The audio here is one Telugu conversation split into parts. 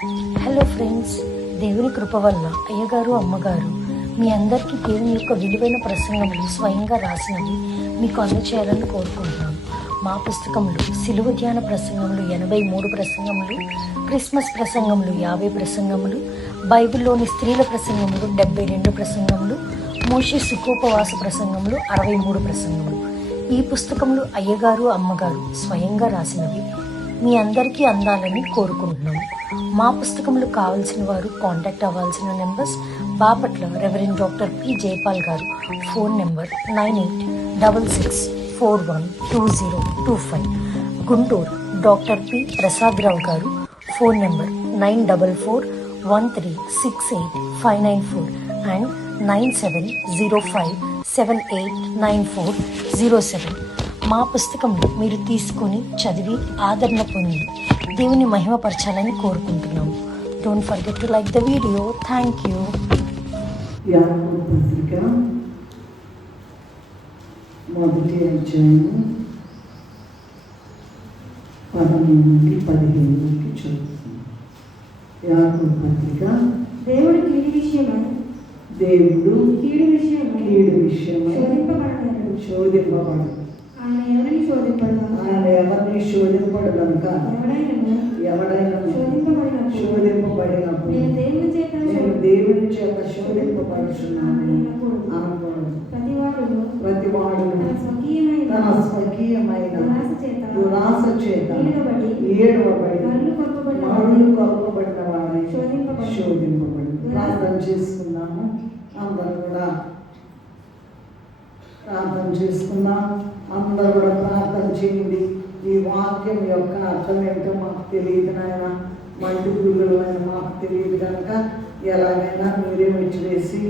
హలో ఫ్రెండ్స్, దేవుని కృప వల్ల అయ్యగారు అమ్మగారు మీ అందరికీ దేవుని యొక్క విలువైన ప్రసంగములు స్వయంగా రాసినవి మీకు అందచేయాలని కోరుకుంటున్నాను. మా పుస్తకంలో సిలువ ధ్యాన ప్రసంగములు 83 ప్రసంగములు, క్రిస్మస్ ప్రసంగములు 50 ప్రసంగములు, బైబిల్లోని స్త్రీల ప్రసంగములు 72 ప్రసంగములు, మోషే సుఖోపవాస ప్రసంగములు 63 ప్రసంగములు. ఈ పుస్తకములు అయ్యగారు అమ్మగారు స్వయంగా రాసినవి మీ అందరికీ అందాలని కోరుకుంటున్నాము. మా పుస్తకములు కావాల్సిన వారు కాంటాక్ట్ అవ్వాల్సిన numbers: Bapatla reverend doctor P Jayapal గారు, phone number 9866412025. Guntur doctor P Prasad Rao గారు, ఫోన్ నెంబర్ 9413685994 అండ్ 9705789407. మా పుస్తకంలో మీరు తీసుకొని చదివి ఆదరణ పొంది దేవుని మహిమపరచాలని కోరుకుంటున్నాము. Don't forget to like the video. Thank you. యాకోబు పత్రిక మొదటి అధ్యాయం 13-15 చదువుతుంది. యాకోబు పత్రిక దేవుడు కీడు విషయమై శోధింపబడు. ఆయన ఎవరిని శోధింపడు కనుక ఎవడైనా శోధింపబడినప్పుడు నేను దేవుని చేత శోధింపబడుచున్నాను అనకూడదు. ప్రతివాడు తన స్వకీయమైన దురాశ చేత ఏడవబడి మరులు కొలపబడిన వాడై శోధింపబడి. ప్రార్థన చేసుకున్నాము. అందరూ కూడా ప్రార్థన చేసుకున్నాం. అందరూ కూడా ప్రార్థన చేయండి. ఈ వాక్యం యొక్క అర్థం ఏంటో మాకు తెలియదు నాయన, మంటి పురుగులమైన మాకు తెలియదు కనుక ఎలాగైనా మీరే మెచ్చివేసి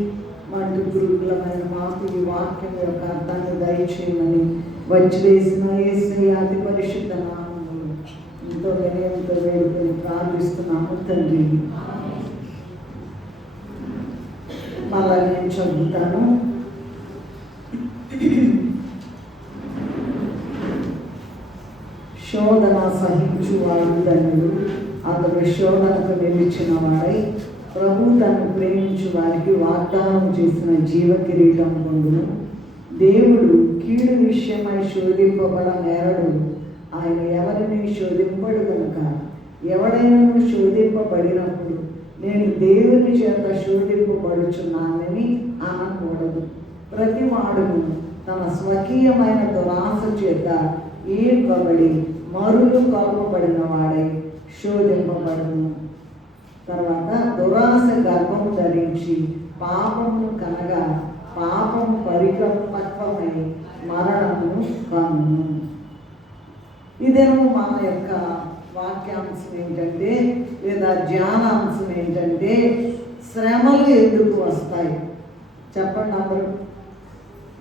మంటి పురుగులమైన మాకు ఈ వాక్యం యొక్క అర్థాన్ని దయచేయమని వచ్చివేసిన యేసయ్య అతి పరిశుద్ధ నామములో ఎంతో వినయంతో వేడుకొని ప్రార్థిస్తున్నాము తండ్రి. మళ్ళా నేను చదువుతాను. శోధన సహించువాడు ధన్యుడు, అతడు శోధనకు నిలిచిన వాడై ప్రభు తను ప్రేమించు వారికి వాగ్దానం చేసిన జీవ కిరీటం పొందును. దేవుడు కీడు విషయమై శోధింపబడ నేరడు, ఆయన ఎవరిని శోధింపడు కనుక ఎవడైనా శోధింపబడినప్పుడు నేను దేవుని చేత శోధింపబడుచున్నానని అనకూడదు. ప్రతి వాడును తన స్వకీయమైన దురాశ చేత ఈడ్వబడి మరులు కొలపబడిన వాడై శోధింపబడును. తర్వాత దురాశ గర్భము ధరించి పాపమును కనగా పాపము పరిపక్వమై మరణమును కన్ను. ఇదేమో మన యొక్క వాక్యాంశం ఏంటంటే, లేదా ధ్యానాంశం ఏంటంటే, శ్రమలు ఎందుకు వస్తాయి చెప్పండి అందరూ.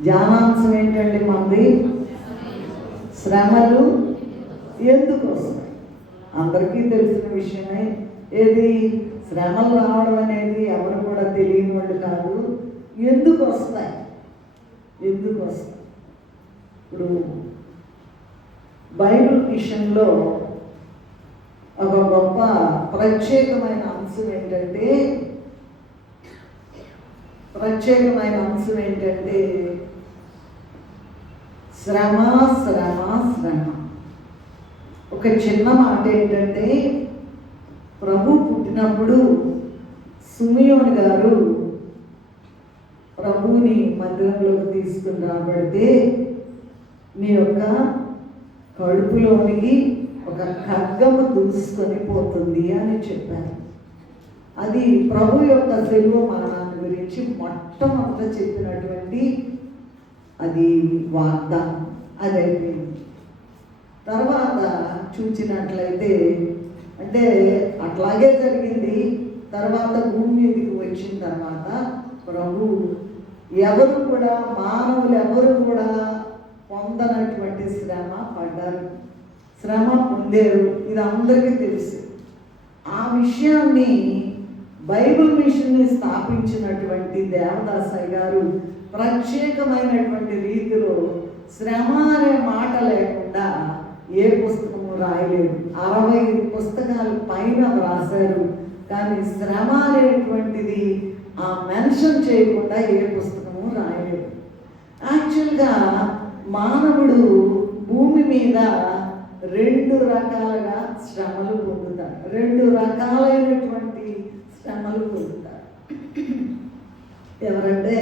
ధ్యానాంశం ఏంటండి మనది? శ్రమలు ఎందుకు వస్తాయి? అందరికీ తెలిసిన విషయమే. ఏది శ్రమలు రావడం అనేది ఎవరు కూడా తెలియని వాళ్ళు కాదు. ఎందుకు వస్తాయి? ఇప్పుడు బైబిల్ విషయంలో ఒక గొప్ప ప్రత్యేకమైన అంశం ఏంటంటే శ్రమ. ఒక చిన్న మాట ఏంటంటే, ప్రభు పుట్టినప్పుడు సుమియోని గారు ప్రభువుని మందిరంలోకి తీసుకుని రాబడితే మీ యొక్క కడుపులోనికి ఒక ఖడ్గము దూసుకొని పోతుంది అని చెప్పారు. అది ప్రభు యొక్క శిలువ మరణాన్ని గురించి మొట్టమొదట చెప్పినటువంటి అది వాగ్దానం. అది అయిపోయింది. తర్వాత చూసినట్లయితే అంటే అట్లాగే జరిగింది. తర్వాత భూమి మీదకి వచ్చిన తర్వాత ప్రభు మానవులు ఎవరు కూడా పొందనటువంటి శ్రమ పడ్డారు, శ్రమ పొందారు. ఇది అందరికీ తెలుసు. ఆ విషయాన్ని బైబిల్ మిషన్ని స్థాపించినటువంటి దేవదాసయ్య గారు ప్రత్యేకమైనటువంటి రీతిలో శ్రమ అనే మాట లేకుండా ఏ పుస్తకము రాయలేదు. 60 పుస్తకాలు పైన రాశారు. కానీ శ్రమ అనేటువంటిది మెన్షన్ చేయకుండా ఏ పుస్తకము రాయలేదు. యాక్చువల్గా మానవుడు భూమి మీద 2 రకాలుగా శ్రమలు పొందుతాడు. 2 రకాలైనటువంటి శ్రమలు పొందుతారు. ఎవరంటే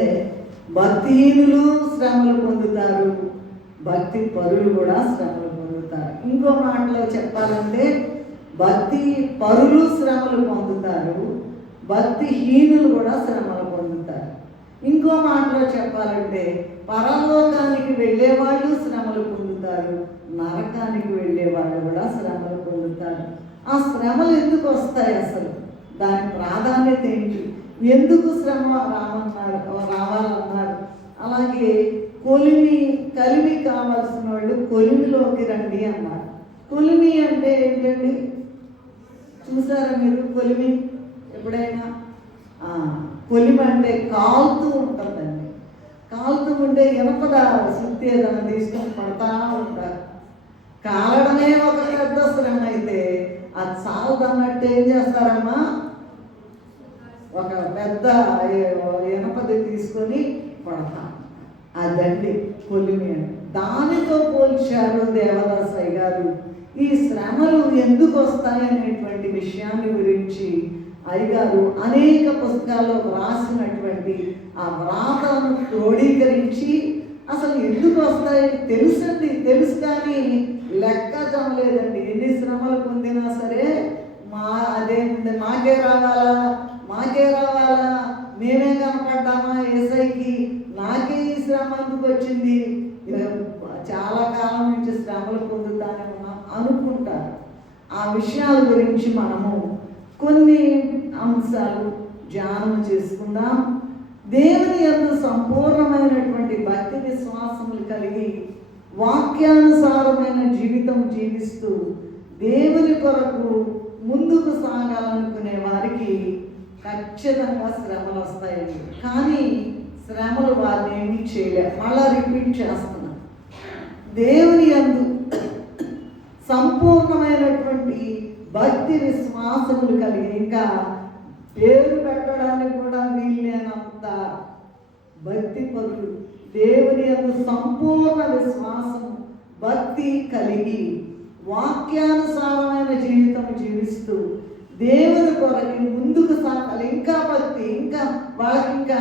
భక్తిహీనులు శ్రమలు పొందుతారు, భక్తి పరులు కూడా శ్రమలు పొందుతారు. ఇంకో మాటలో చెప్పాలంటే భక్తి పరులు శ్రమలు పొందుతారు, భక్తిహీనులు కూడా శ్రమలు పొందుతారు. ఇంకో మాటలో చెప్పాలంటే పరలోకానికి వెళ్ళేవాళ్ళు శ్రమలు పొందుతారు, నరకానికి వెళ్ళేవాళ్ళు కూడా శ్రమలు పొందుతారు. ఆ శ్రమలు ఎందుకు వస్తాయి? అసలు దాని ప్రాధాన్యత ఏంటి? ఎందుకు శ్రమ రావాలన్నారు? అలాగే కలిమి కావాల్సిన వాళ్ళు కొలిమిలోకి రండి అన్నారు. కొలిమి అంటే ఏంటండి? చూసారా మీరు కొలిమి ఎప్పుడైనా? కొలిమి అంటే కాలుతూ ఉంటుందండి. కాలుతూ ఉంటే ఇనపద శుద్ధి ఏదైనా తీసుకొని పడతా ఉంటారు. కాలడమే ఒక పెద్ద శ్రమ అయితే అది చాలదన్నట్టు ఏం చేస్తారమ్మా? ఒక పెద్ద ఇనపది తీసుకొని పడతాం. అదండి కొలిమి అని. దానితో పోల్చారు దేవదాసయ్య గారు. ఈ శ్రమలు ఎందుకు వస్తాయనేటువంటి విషయాన్ని గురించి అయ్యగారు అనేక పుస్తకాల్లో వ్రాసినటువంటి ఆ వ్రాతను క్రోడీకరించి అసలు ఎందుకు వస్తాయి తెలుసు కానీ లెక్క జమలేదండి. ఎన్ని శ్రమలు పొందినా సరే అదేముంది, మాకే రావాలా, మేమే కనపడ్డామా ఏసైకి, నాకే ఈ శ్రమ ఎందుకు వచ్చింది, చాలా కాలం నుంచి శ్రమలు పొందుతానే ఉన్నాం అనుకుంటారు. ఆ విషయాల గురించి మనము కొన్ని అంశాలు ధ్యానం చేసుకుందాం. దేవుని యందు సంపూర్ణమైనటువంటి భక్తి విశ్వాసములు కలిగి వాక్యానుసారమైన జీవితం జీవిస్తూ దేవుని కొరకు ముందుకు సాగాలనుకునే వారికి ఖచ్చితంగా శ్రమలు వస్తాయండి. కానీ శ్రమలు వారిని ఏమీ చేయలేరు. మళ్ళా రిపీట్ చేస్తున్నాను. దేవుని యందు సంపూర్ణమైనటువంటి భక్తి విశ్వాసములు కలిగి, ఇంకా పేరు పెట్టడానికి కూడా వీల్లేనంత భక్తి పరులు, దేవుని యందు సంపూర్ణ విశ్వాసము భక్తి కలిగి వాక్యానుసారమైన జీవితం జీవిస్తూ దేవుని కొరకు ముందుకు సాగాలి. ఇంకా భక్తి, ఇంకా వాళ్ళకి ఇంకా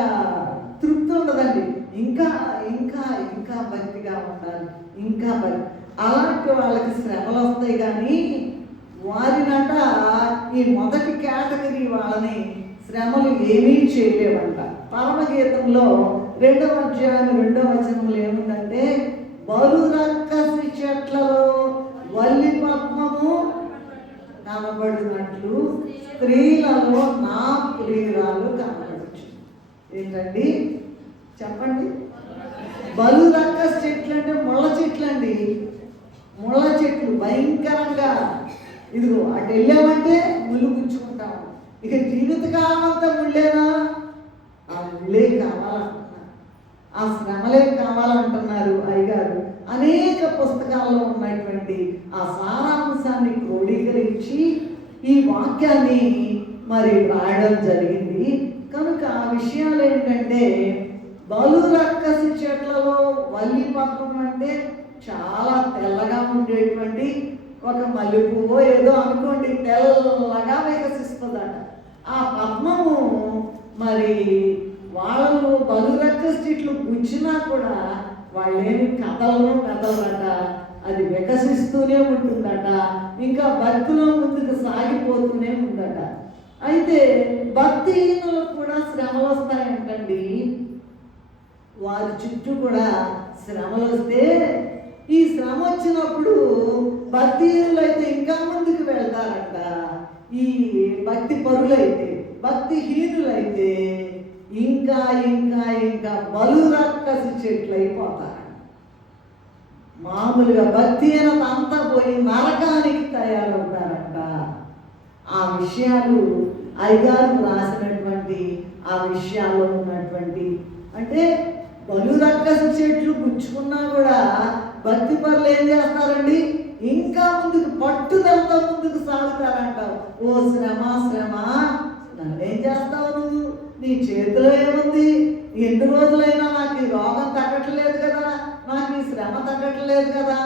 తృప్తి ఉండదండి. ఇంకా ఇంకా ఇంకా భక్తిగా ఉండాలి, ఇంకా భక్తి. అలాంటి వాళ్ళకి శ్రమలు వస్తాయి. కానీ వారినట ఈ మొదటి కేటగిరీ వాళ్ళని శ్రమలు ఏమీ చేయలేవంట. పరమగీతంలో 2వ అధ్యాయం 2వ వచనంలో ఏముందంటే, బలు రక్కసి చెట్లలో వల్లి పద్మము కనబడినట్లు స్త్రీలలో నా ప్రియురాలు కనబడచ్చు. ఏంటండి చెప్పండి? బలు రక్కస్ చెట్లు అంటే ముళ్ళ చెట్లు అండి. ముళ్ళ చెట్లు భయంకరంగా, ఇదిగో అటు వెళ్ళామంటే ముళ్ళు గుచ్చుకుంటాము. ఇక జీవితకాలం అంతా ముళ్ళేనా? ఆ ముళ్ళే కావాలంటున్నారు, ఆ శ్రమలే కావాలంటున్నారు అయ్యగారు. అనేక పుస్తకాల్లో ఉన్నటువంటి ఆ సారాంశాన్ని క్రోడీకరించి ఈ వాక్యాన్ని మరి రాయడం జరిగింది. కనుక ఆ విషయాలు ఏంటంటే, బలు రక్కసి చెట్లలో వల్లి పద్మం అంటే చాలా తెల్లగా ఉండేటువంటి ఒక మల్లెపువ్వో ఏదో అనుకోండి, తెల్లగా వికసిస్తుందట. ఆ పద్మము మరి వాళ్ళు బలు రక్కసి చెట్లు గుచ్చినా కూడా వాళ్ళేమి కదలరట. అది వికసిస్తూనే ఉంటుందట. ఇంకా భక్తిలో ముందుకు సాగిపోతూనే ఉందట. అయితే భక్తిహీనులకు కూడా శ్రమలు వస్తాయంటండి. వారి చుట్టూ కూడా శ్రమలు వస్తే, ఈ శ్రమ వచ్చినప్పుడు భక్తిహీనులైతే ఇంకా ముందుకు వెళ్తారట. ఈ భక్తి పరులైతే, భక్తిహీనులైతే ఇంకా ఇంకా ఇంకా బలు రక్కసి చెట్లు అయిపోతారు. మామూలుగా భక్తిహీనత అంతా పోయి నరకానికి తయారవుతారంట. ఆ విషయాలు అయ్యగారు రాసినటువంటి ఆ విషయాల్లో ఉన్నటువంటి, అంటే బలు రక్కసి చెట్లు గుచ్చుకున్నా కూడా భక్తి పరులు ఏం చేస్తారండి? ఇంకా ముందుకు పట్టుదలతో ముందుకు సాగుతారంటావు. ఓ శ్రమ శ్రమ, నన్నేం చేస్తావు నువ్వు? నీ చేతిలో ఏముంది? ఎన్ని రోజులైనా నాకు ఈ రోగం తగ్గట్లేదు కదా, నాకు ఈ శ్రమ తగ్గట్లేదు కదా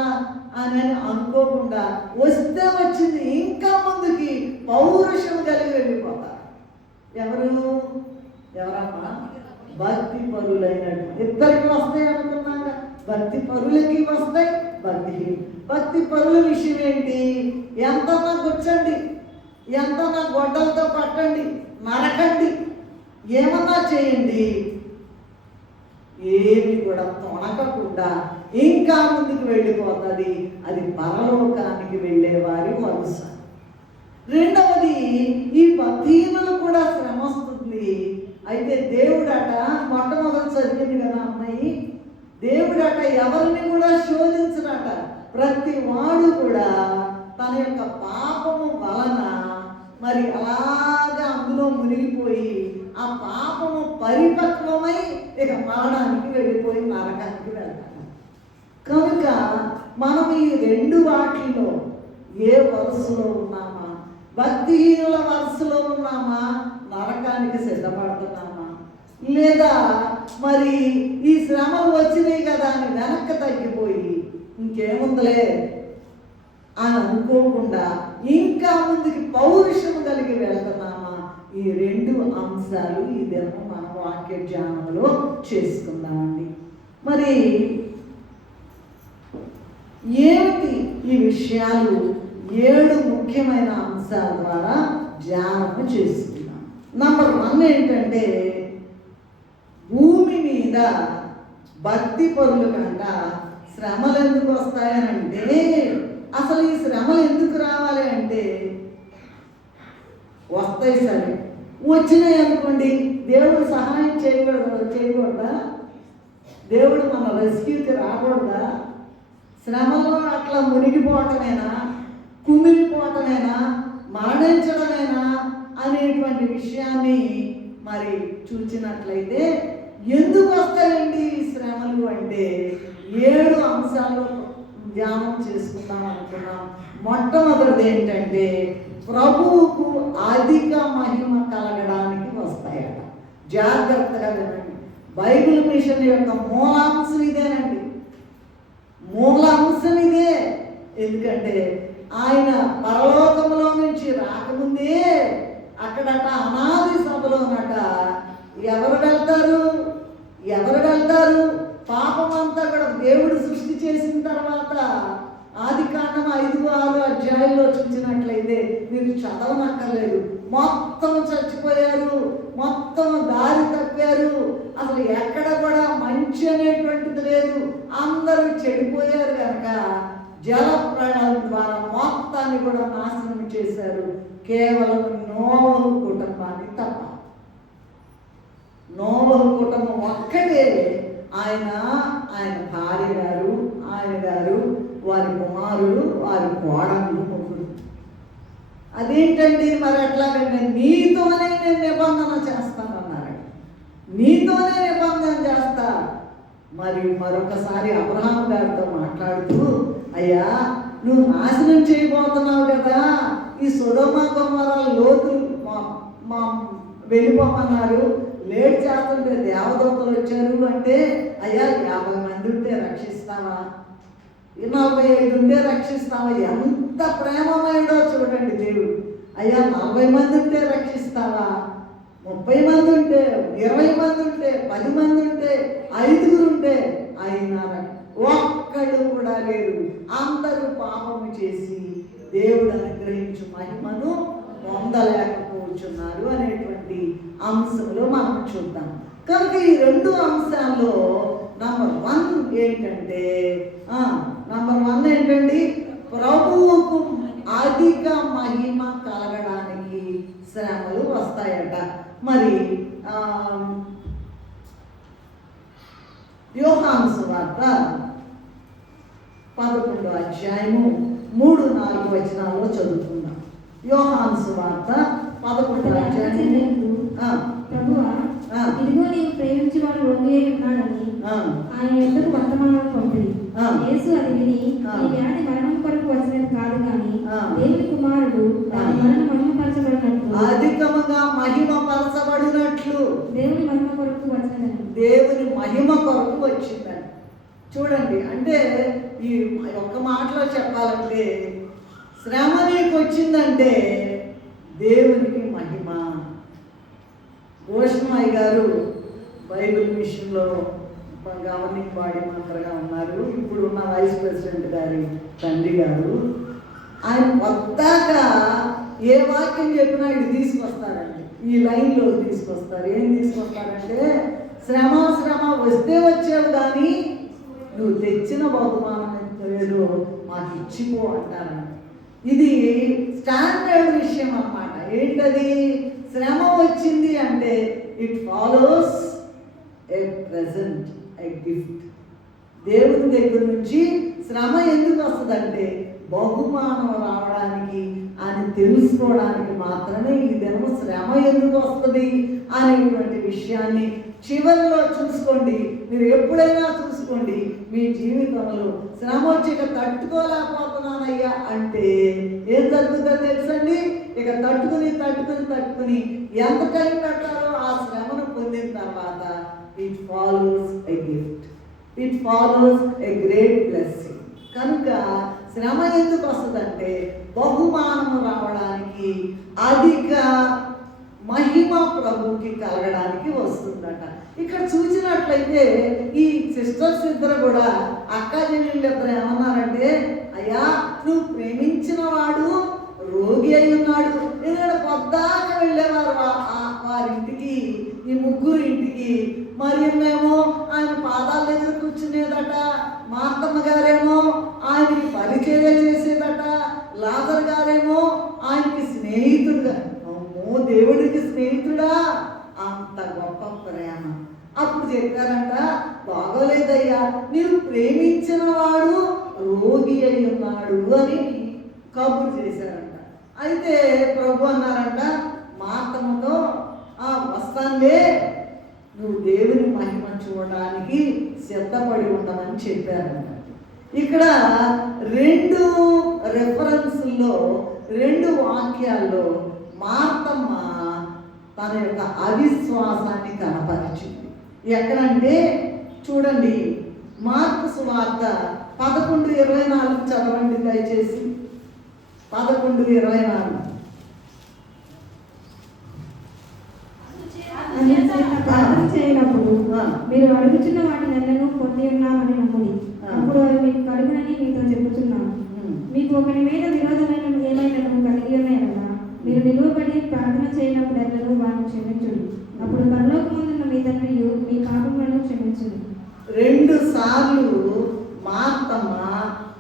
అని అనుకోకుండా వస్తే వచ్చింది ఇంకా ముందుకి పౌరుషం కలిగి వెళ్ళిపోతారు. ఎవరమ్మా? భక్తి పరులైనట్టు. ఇద్దరికి వస్తాయి అనుకున్నాక భక్తి పరులకి వస్తాయి, భక్తి పరుల విషయం ఏంటి? ఎంతన్నా కూర్చోండి, ఎంతన్నా గొడ్డలతో పట్టండి, నరకండి, ఏమన్నా చేయండి, ఏమి కూడా తొణకకుండా ఇంకా ముందుకు వెళ్ళిపోతుంది. అది పరలోకానికి వెళ్ళే వారి వరుస. రెండవది, ఈ భక్తిహీనులు కూడా శ్రమ వస్తుంది. అయితే దేవుడట, మొట్టమొదటి చదివింది కదా అమ్మాయి, దేవుడట ఎవరిని కూడా శోధించడట. ప్రతి వాడు కూడా తన యొక్క పాపము వలన మరి అలాగా అందులో మునిగిపోయి ఆ పాపము పరిపక్వమై ఇక మరణానికి వెళ్ళిపోయి నరకానికి వెళ్తాడు. కనుక మనం ఈ రెండు వాటిల్లో ఏ వరుసలో ఉన్నామా? భక్తిహీనుల వరుసలో ఉన్నామా? నరకానికి సిద్ధపడుతున్నామా? లేదా మరి ఈ శ్రమలు వచ్చినాయి కదా అని వెనక్కి తగ్గిపోయి ఇంకేముందిలే అని అనుకోకుండా ఇంకా ముందుకి పౌరుషం కలిగి వెళ్తున్నామా? ఈ రెండు అంశాలు ఈ దినం మన వాక్య ధ్యానంలో చేసుకుందామండి. మరి ఏమిటి ఈ విషయాలు? 7 ముఖ్యమైన అంశాల ద్వారా ధ్యానము చేసుకున్నాం. నంబర్ 1 ఏంటంటే, భూమి మీద భక్తి పరుల కంట శ్రమలు ఎందుకు వస్తాయనంటే, అసలు ఈ శ్రమలు ఎందుకు రావాలి అంటే, వస్తాయి సరే, వచ్చినాయి అనుకోండి, దేవుడు సహాయం చేయకూడదా? దేవుడు మన రెస్క్యూకి రాకూడదా? శ్రమలో అట్లా మునిగిపోవటమేనా, కుమిలిపోవటమేనా, మరణించడమేనా అనేటువంటి విషయాన్ని మరి చూచినట్లయితే ఎందుకు వస్తాయండి ఈ శ్రమలు అంటే 7 అంశాలు ధ్యానం చేసుకుందాం అనుకున్నాం. మొట్టమొదటిది ఏంటంటే, ప్రభువుకు అధిక మహిమ కలగడానికి వస్తాయట. జాగ్రత్తగా వినండి. బైబిల్ మిషన్ యొక్క మూలాంశం ఇదేనండి, మూలాంశం ఇదే. ఎందుకంటే ఆయన పరలోకంలో నుంచి రాకముందే అక్కడట అనాది సభలోనట ఎవరు వెళ్తారు? పాపం అంతా కూడా దేవుడు సృష్టి చేసిన తర్వాత ఆదికాండం 5-6 అధ్యాయంలో చూసినట్లయితే మీరు చదవనక్కర్లేదు, మొత్తం చచ్చిపోయారు, మొత్తం దారి తప్పారు, అసలు ఎక్కడ కూడా మంచి అనేటువంటిది లేదు, అందరూ చెడిపోయారు కనుక జల ప్రళయం ద్వారా మొత్తాన్ని కూడా నాశనం చేశారు. కేవలం నోవహు కుటుంబాన్ని తప్ప. నోవహు కుటుంబం ఒక్కటే, ఆయన భార్య గారు, ఆయన గారు, వారి కుమారులు, వారి కోడళ్ళు, ముగ్గురు. అదేంటండి మరి అట్లాగంటే, నీతోనే నేను నిబంధన చేస్తానన్నాడు. నీతోనే నిబంధన చేస్తా. మరి మరొకసారి అబ్రహాం గారితో మాట్లాడుతూ, అయ్యా నువ్వు నాశనం చేయబోతున్నావు కదా, ఈ సొదొమ గొమొర్రా లోతు మా వెళ్ళిపోమన్నారు, లేట్ చేస్తుంటే దేవదూతలు వచ్చారు అంటే, అయ్యా 50 మంది ఉంటే రక్షిస్తావా, 45 ఉంటే రక్షిస్తావా? ఎంత ప్రేమమేడో చూడండి దేవుడు. అయ్యా 40 మంది ఉంటే రక్షిస్తావా? 30 మంది ఉంటే, 20 మంది ఉంటే, 10 మంది ఉంటే, 5 ఉంటే, అయినా ఒక్కడు కూడా లేరు. అందరూ పాపము చేసి దేవుడు అనుగ్రహించు మహిమను పొందలేకపోతున్నారు అనేటువంటి అంశంలో మనం చూద్దాం. కనుక ఈ 2 అంశాల్లో నంబర్ 1 ఏంటంటే, ప్రభువుకు అధిక మహిమ కలగడానికి శ్రమలు వస్తాయట. మరి యోహాను సువార్త 11వ అధ్యాయము 3-4 వచనాల్లో చదువుకుందాం. యోహాను సువార్త 11వ అధ్యాయము. ప్రభువా, ఇదిగో నీవు ప్రేమించేవాడు రోగి ఉన్నాడని ఆయన ఎందుకు వర్తమానం పంపిణీ. యేసు అది విని, ఈ వ్యాధి మరణం కొరకు వచ్చిన కాదు కానీ ఆ. దేవుని కుమారుడు దాని వలన మహిమపరచబడినట్లు అధికముగా మహిమపరచబడినట్లు దేవుని మహిమ కొరకు వచ్చినదని. దేవుని మహిమ కొరకు వచ్చిందని. చూడండి, అంటే ఈ ఒక్క మాటలో చెప్పాలంటే శ్రమ నీకు వచ్చిందంటే దేవునికి మహిమ. భూషణమయ్య గారు బైబిల్ మిషన్లో గవర్నింగ్ బాడీ మంత్రగా ఉన్నారు. ఇప్పుడు ఉన్న వైస్ ప్రెసిడెంట్ గారి తండ్రి గారు. ఆయన వద్దాక ఏ వాక్యం చెప్పినా ఇది తీసుకొస్తారండి, ఈ లైన్లో తీసుకొస్తారు. ఏం తీసుకొస్తారంటే శ్రమ వస్తే వచ్చేవి కానీ నువ్వు తెచ్చిన బహుమానం ఏదో మాకు ఇచ్చిపో అంటారండి. ఇది స్టాండర్డ్ విషయం అన్నమాట. ఏంటది? శ్రమ వచ్చింది అంటే it follows A present, A gift. దేవుని దగ్గర నుంచి శ్రమ ఎందుకు వస్తుందంటే బహుమానం రావడానికి అని తెలుసుకోవడానికి మాత్రమే ఈ దినము శ్రమ ఎందుకు వస్తుంది అనేటువంటి విషయాన్ని చివరిలో చూసుకోండి. మీరు ఎప్పుడైనా చూసుకోండి, మీ జీవితంలో శ్రమ వచ్చి ఇక తట్టుకోలేకపోతున్నానయ్యా అంటే ఏం జరుగుతుందో తెలుసండి. ఇక తట్టుకుని ఎంత టైం పెట్టారో ఆ శ్రమను పొందిన తర్వాత it follows a gift, it follows a great blessing. కనుక శ్రమ ఎందుకు వస్తుందంటే బహుమానము రావడానికి, అధిక మహిమ ప్రభువుకి కలగడానికి వస్తుందట. ఇక్కడ చూసినట్లయితే ఈ సిస్టర్స్ ఇద్దరు కూడా, అక్క చెల్లెళ్ళు ఇద్దరు ఏమన్నారంటే, అయ్యా నువ్వు ప్రేమించిన వాడు రోగి అయి ఉన్నాడు. ఎందుకంటే పొద్దాక వెళ్ళేవారు వారింటికి, ఈ ముగ్గురు ఇంటికి. మరి మేము ఆయన పాదాల దగ్గర కూర్చునేదట, మార్తమ్మ గారేమో ఆయనకి పరిచర్య చేసేదట, లాజర్ గారేమో ఆయనకి స్నేహితుడుగా. అమ్మో, దేవుడికి స్నేహితుడా, అంత గొప్ప ప్రేమ. అప్పుడు చెప్పారంట, బాగోలేదయ్యా నీవు ప్రేమించిన వాడు రోగి అయి ఉన్నాడు అని కబురు చేశారంట. అయితే ప్రభు అన్నారంట మార్తమ్మతో, వస్తానులే, నువ్వు దేవుని మహిమ చూడడానికి సిద్ధపడి ఉండమని చెప్పారంట. ఇక్కడ 2 రెఫరెన్స్లో 2 వాక్యాల్లో మార్తమ్మ తన యొక్క అవిశ్వాసాన్ని కనపరిచింది. ఎక్కడంటే చూడండి, మార్కు సువార్త 11:24 చదవండి దయచేసి. 11:24. ప్రార్థన చేయనప్పుడు మీరు అడుగుతున్న వాటినెల్లను పొంది ఉన్నామని నమ్ముడి, అప్పుడు అవి మీకు కలుగునని మీతో చెబుతున్నాను. మీకు ఒకరి మీద విరోధమైన ఏమైనా కలిగి ఉన్నాయన్నా మీరు నిలువబడి ప్రార్థన చేయనప్పుడెల్లను వారిని క్షమించుడి, అప్పుడు పరలోకమందున్న మీ తండ్రి మీ పాపములను క్షమించుడి. 2 సార్లు మార్తమ్మ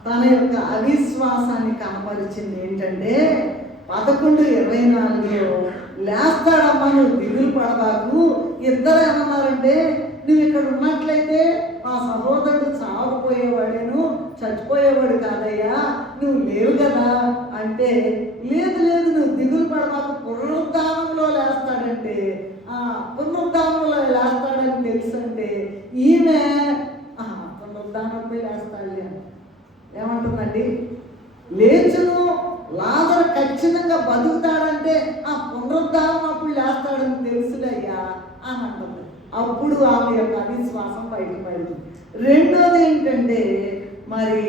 తన యొక్క అవిశ్వాసాన్ని కనపరిచింది. ఏంటంటే 11:24లో లేస్తాడమ్మా, నువ్వు దిగులు పడబాకు. ఇద్దరు ఏమన్నారంటే, నువ్వు ఇక్కడ ఉన్నట్లయితే మా సహోదరుడు చావకపోయేవాడేను, చచ్చిపోయేవాడు కాదయ్యా, నువ్వు లేవు కదా అంటే, లేదు నువ్వు దిగులు పడబాకు, పునరుద్ధానంలో లేస్తాడంటే, పునరుద్ధానంలో లేస్తాడని తెలుసు అంటే ఈమె పునరుద్ధానంపై లేస్తాడు ఏమంటుందండి, లేచును లాజరు ఖచ్చితంగా బతుకుతాడంటే ఆ పునరుద్ధానం అప్పుడు లేస్తాడని తెలుసులయ్యా అని అంటుంది. అప్పుడు ఆమె యొక్క అవిశ్వాసం బయటపడింది. రెండోది ఏంటంటే, మరి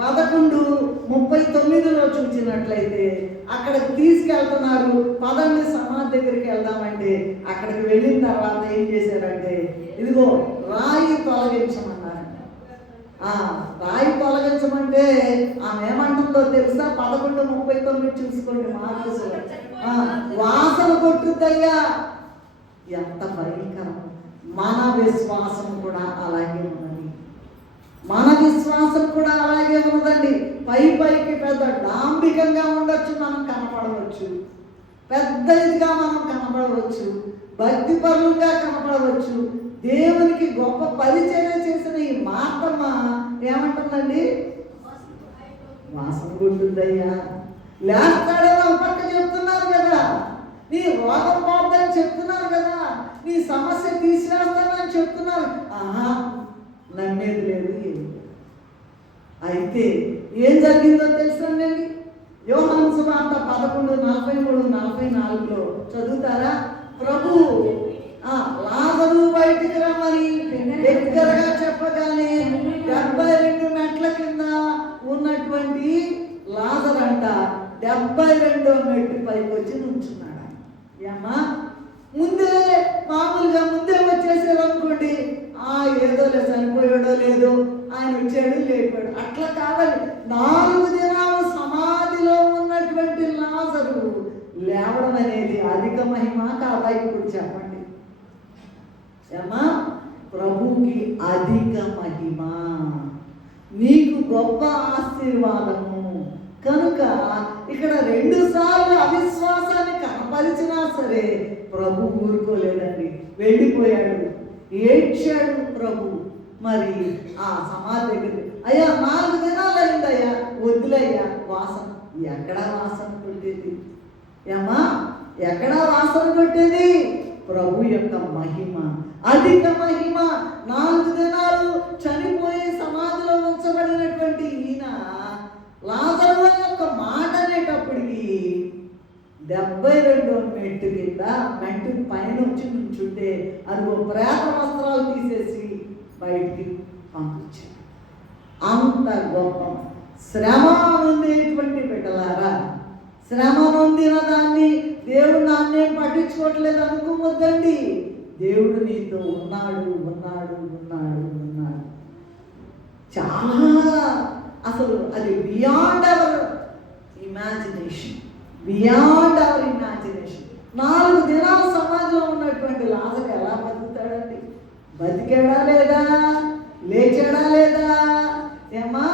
11:39లో చూసినట్లయితే అక్కడికి తీసుకెళ్తున్నారు. పదండి సమాధి దగ్గరికి వెళ్దామంటే అక్కడికి వెళ్ళిన తర్వాత ఏం చేశారంటే, ఇదిగో రాయి తొలగించమన్నారు. రాయి తొలగించమంటే ఆమె ఏమంటుందో తెలుసా? 11:39 చూసుకోండి. మార్క్స్ వాసన కొట్టుద్దయ్యా. ఎంత భయంకరం! మన విశ్వాసం కూడా అలాగే ఉన్నది. మన విశ్వాసం కూడా అలాగే ఉన్నదండి. పైకి పెద్ద డాంబికంగా ఉండొచ్చు, మనం కనపడవచ్చు, పెద్ద ఇదిగా మనం కనపడవచ్చు, భక్తిపరులుగా కనపడవచ్చు. దేవునికి గొప్ప పరిచర్య చేసిన ఈ మార్తమ్మ ఏమంటుందండి, వాసన కొట్టుద్దయ్యా. లేస్తాడని ఒక పక్క చెప్తున్నారు కదా, నీ రోగం పోద్దని చెప్తున్నారు కదా, నీ సమస్య తీసివేస్తానని చెప్తున్నారు. నమ్మేది లేదు. అయితే ఏం జరిగిందో తెలుసండి? యోహాను సువార్త 11:43-44 చదువుతారా? ప్రభు లాజరు బయటికి రమ్మని దగ్గరగా చెప్పగానే 72 మెట్ల కింద ఉన్నటువంటి లాజరు అంట 72వ మెట్టు పైకి వచ్చి నుంచున్నాడు. ఏమ్మా, మామూలుగా ముందే వచ్చేసారు అనుకోండి, ఏదో లేదు, చనిపోయాడో లేదో, ఆయన వచ్చాడు లేపాడు, అట్లా కాదండి. 4 దినాలు సమాధిలో ఉన్నటువంటి లాజరు లేవడం అనేది అధిక మహిమ కాదా? ఇప్పుడు చెప్పండి ఏమా? ప్రభుకి అధిక మహిమ, నీకు గొప్ప ఆశీర్వాదము. కనుక ఇక్కడ 2 సార్లు అవిశ్వాసాన్ని కనపరిచినా సరే ప్రభు ఊరుకోలేదండి, వెళ్ళిపోయాడు, ఏడ్చాడు ప్రభు. మరి ఆ సమాధి దగ్గర, అయ్యా 4 దినాలు అయిందయ్యా, వద్దులయ్యా, వాసన ఎక్కడా వాసన కొట్టేది? ఏమా, ఎక్కడా వాసన కొట్టేది? ప్రభు యొక్క మహిమ, అధిక మహిమ. 4 దినాలు చనిపోయి సమాధిలో ఉంచబడినటువంటి ఈయన లాజరు యొక్క మాట అనేటప్పటికి 72వ మెట్టు కింద మెట్టు పైన వచ్చి నుంచుంటే అది ప్రేత వస్త్రాలు తీసేసి బయటికి పంపించాడు. అంత గొప్ప శ్రమ నొందేటువంటి బిడ్డలారా, శ్రమ నొందిన దాన్ని దేవుడు నాన్నేం పట్టించుకోవట్లేదు అనుకోవద్దండి. దేవుడు నీతో ఉన్నాడు ఉన్నాడు ఉన్నాడు ఉన్నాడు. చాలా అసలు అది beyond our imagination, beyond our imagination. 4 దినాల సమాజంలో ఉన్నటువంటి లాజరు ఎలా బతుకుతాడండి? బతికాడా లేదా? లేచాడా లేదా? ఏమా,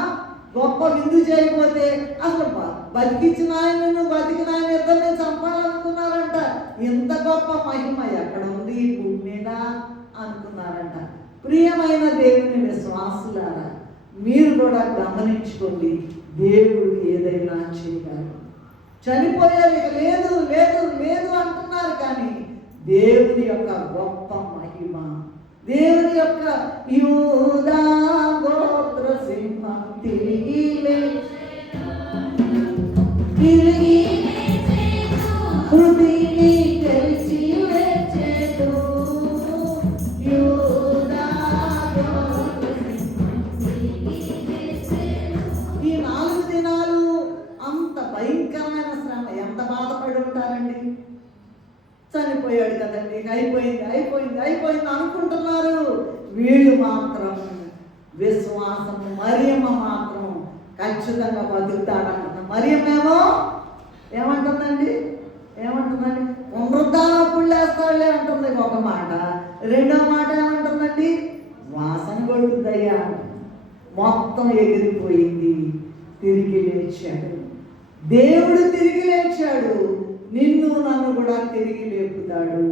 గొప్ప విందు చేయకపోతే అసలు బతికించిన ఆయనను బతికిన ఆయన ఇద్దరిని చంపాలనుకున్నారంట. ఇంత గొప్ప మహిమ ఎక్కడ ఉంది భూమి మీద అనుకున్నారంట. ప్రియమైన దేవుని విశ్వాసులారా, మీరు కూడా గమనించుకోండి, దేవుడు ఏదైనా చేయగలరు. చనిపోయారు, ఇక లేదు లేదు లేదు అంటున్నారు, కానీ దేవుని యొక్క గొప్ప మహిమ, దేవుని యొక్క యూదా గోత్ర సింహం తిరిగి హృదయని తెరిచి లేచెను. యూదా ఈ 4 దినాలు అంత భయంకరమైన శ్రమ. ఎంత బాధపడి ఉంటారండి? చనిపోయాడు కదండి, అయిపోయింది అయిపోయింది అయిపోయింది అనుకుంటున్నారు. వీళ్ళు మాత్రం విశ్వాసము, మరియమ్మ మాత్రం ఖచ్చితంగా బతుకుతాడంటున్నారు. మరియమ్మేమో ఏమంటుందండి? పునరుద్ధానప్పుడు లేస్తాడులే అంటుంది ఒక మాట. రెండో మాట ఏమంటుందండి? వాసన కొడుతుందయ్యా. మొత్తం ఎగిరిపోయింది, తిరిగి లేచాడు. దేవుడు తిరిగి లేచాడు, నిన్ను నన్ను కూడా తిరిగి లేపుతాడు.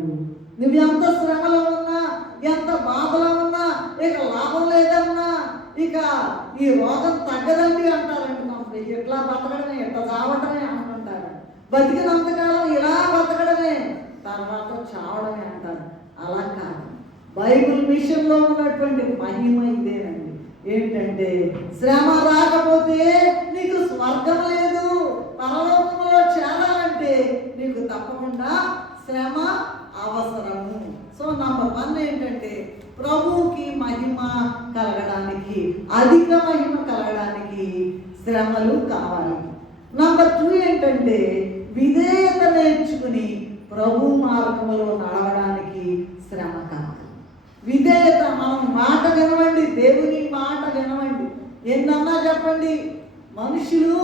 నువ్వు ఎంత శ్రమలో ఉన్నా, ఎంత బాధలో ఉన్నా, ఇక లాభం లేదన్నా, ఇక ఈ రోగం తగ్గదండి అంటారండి. ఎట్లా బతకడమే, ఎట్లా చావటమే అనుకుంటారు. బతికినంతకాలం ఇలా బతకడమే, తర్వాత చావడమే అంటారు. అలా కాదు. బైబిల్ విషయంలో ఉన్నటువంటి మహిమ ఇదేనండి. ఏంటంటే, శ్రమ రాకపోతే నీకు స్వర్గం లేదు. పరలోకంలో చేరాలంటే నీకు తప్పకుండా శ్రమ అవసరము. సో నంబర్ 1 ఏంటంటే, ప్రభువుకి మహిమ కలగడానికి, అధిక మహిమ కలగడానికి శ్రమలు కావాలి. నంబర్ 2 ఏంటంటే, విధేయత నేర్చుకుని ప్రభు మార్గంలో నడవడానికి శ్రమ కావాలి. విధేయత, మనం మాట వినవండి, దేవుని మాట వినవండి. ఏందన్నా చెప్పండి, మనుషులు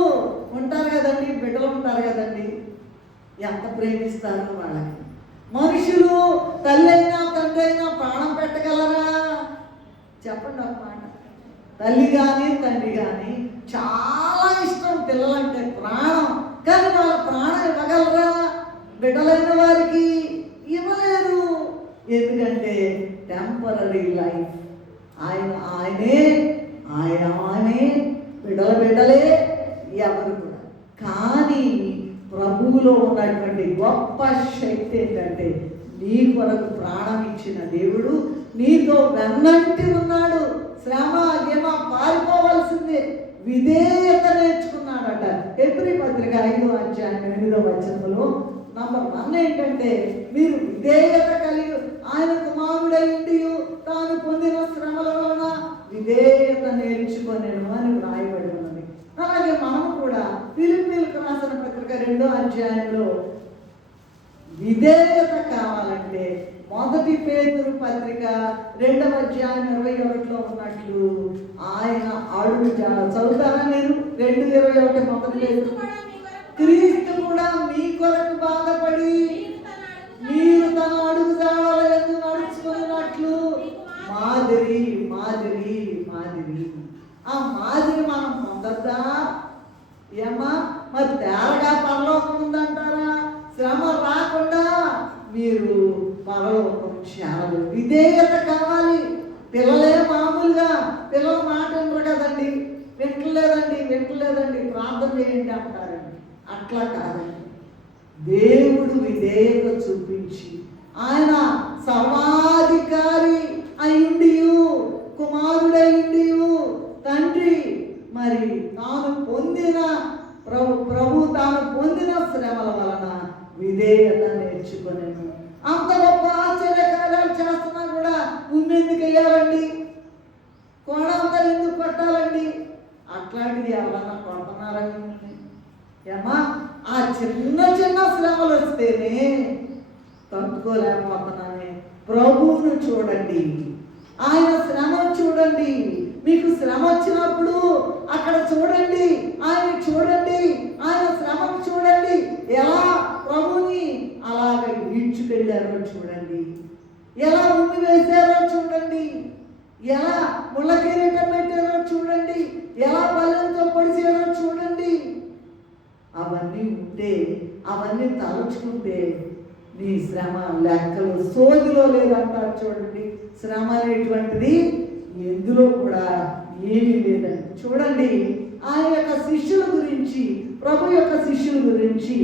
ఉంటారు కదండి, బిడ్డలు ఉంటారు కదండి, ఎంత ప్రేమిస్తారు వాళ్ళకి. మనుషులు తల్లి అయినా తండ్రి అయినా ప్రాణం పెట్టగలరా? చెప్పండి ఒక మాట. తల్లి కానీ తండ్రి కానీ చాలా ఇష్టం పిల్లలంటే, ప్రాణం. కానీ వాళ్ళ ప్రాణం ఇవ్వగలరా? బిడ్డలైన వారికి ఇవ్వలేరు. ఎందుకంటే టెంపరరీ లైఫ్. ఆయనే బిడ్డలే ఎవరు కూడా. కానీ ప్రభువులో ఉన్నటువంటి గొప్ప శక్తి ఏంటంటే, నీ కొరకు ప్రాణం ఇచ్చిన దేవుడు నీతో వెన్నంటి ఉన్నాడు. శ్రమ ఏమో పారిపోవాల్సిందే, విధేయత నేర్చుకున్నాడట. హెబ్రీ పత్రిక 5:8 నంబర్ 1 ఏంటంటే, మీరు విధేయత కలిగి ఆయన కుమారుడైండి తాను పొందిన శ్రమల వలన విధేయత నేర్చుకొనెను అని వ్రాయబడి ఉన్నది. అలాగే మనము కూడా ఫిలిప్పీయులకు రాసిన పత్రిక 2 విధేయత కావాలంటే 1 పేతురు పత్రిక 2:21 ఉన్నట్లు ఆయన అడుగు చదువుతారా? నేను 2:21 మొదటి పేతురు. క్రీస్తు కూడా మీ కొరకు బాధపడి మీరు తన అడుగు జాడలందు నడుచుకున్నట్లు మాదిరి మాదిరి మాదిరి. ఆ మాదిరి మనం పొందద్దా? ఏమ్మా, మరి తేరగా పరలోకం ఉందంటారా? శ్రమ రాకుండా మీరు పరలోకం చేరరు. విధేయత కావాలి. పిల్లలే మామూలుగా పిల్లల మాట వినరు కదండి, వింటలేదండి ప్రార్థన చేయండి అంటారండి. అట్లా కాదండి. దేవుడు విధేయత చూపించి ఆయన సర్వాధికారి అయిండి, కుమారుడైండి, తండ్రి మరి తాను పొందిన ప్రభు తాను పొందిన శ్రమల వలన విధేయత నేర్చుకునేను. అంత గొప్ప ఆశ్చర్యకార్యాలు చేస్తున్నా కూడా ఉమ్మెందుకు వేయాలండి? కోడంతా ఎందుకు కొట్టాలండి? అట్లాంటిది ఎవరన్నా కొడుతున్నారని ఏమా, ఆ చిన్న చిన్న శ్రమలు వస్తేనే తట్టుకోలేకపోతున్నానే. ప్రభువును చూడండి, ఆయన శ్రమ చూడండి. మీకు శ్రమ వచ్చినప్పుడు అక్కడ చూడండి, ఆయన చూడండి, ఆయన శ్రమను చూడండి. ఎలా ప్రభుని అలాగ ఈడ్చుకెళ్ళారో చూడండి, ఎలా ఉమ్మి వేసారో చూడండి, ఎలా ముళ్ళ కిరీటం పెట్టారో చూడండి, ఎలా పల్లెంతో పొడిచారో చూడండి. అవన్నీ ఉంటే, అవన్నీ తలుచుకుంటే నీ శ్రమ లెక్కలు సోదిలో లేదంటారు చూడండి. శ్రమ అనేటువంటిది ఎందులో కూడా ఏమీ లేదండి. చూడండి, ఆయన యొక్క శిష్యుల గురించి, ప్రభు యొక్క శిష్యుల గురించి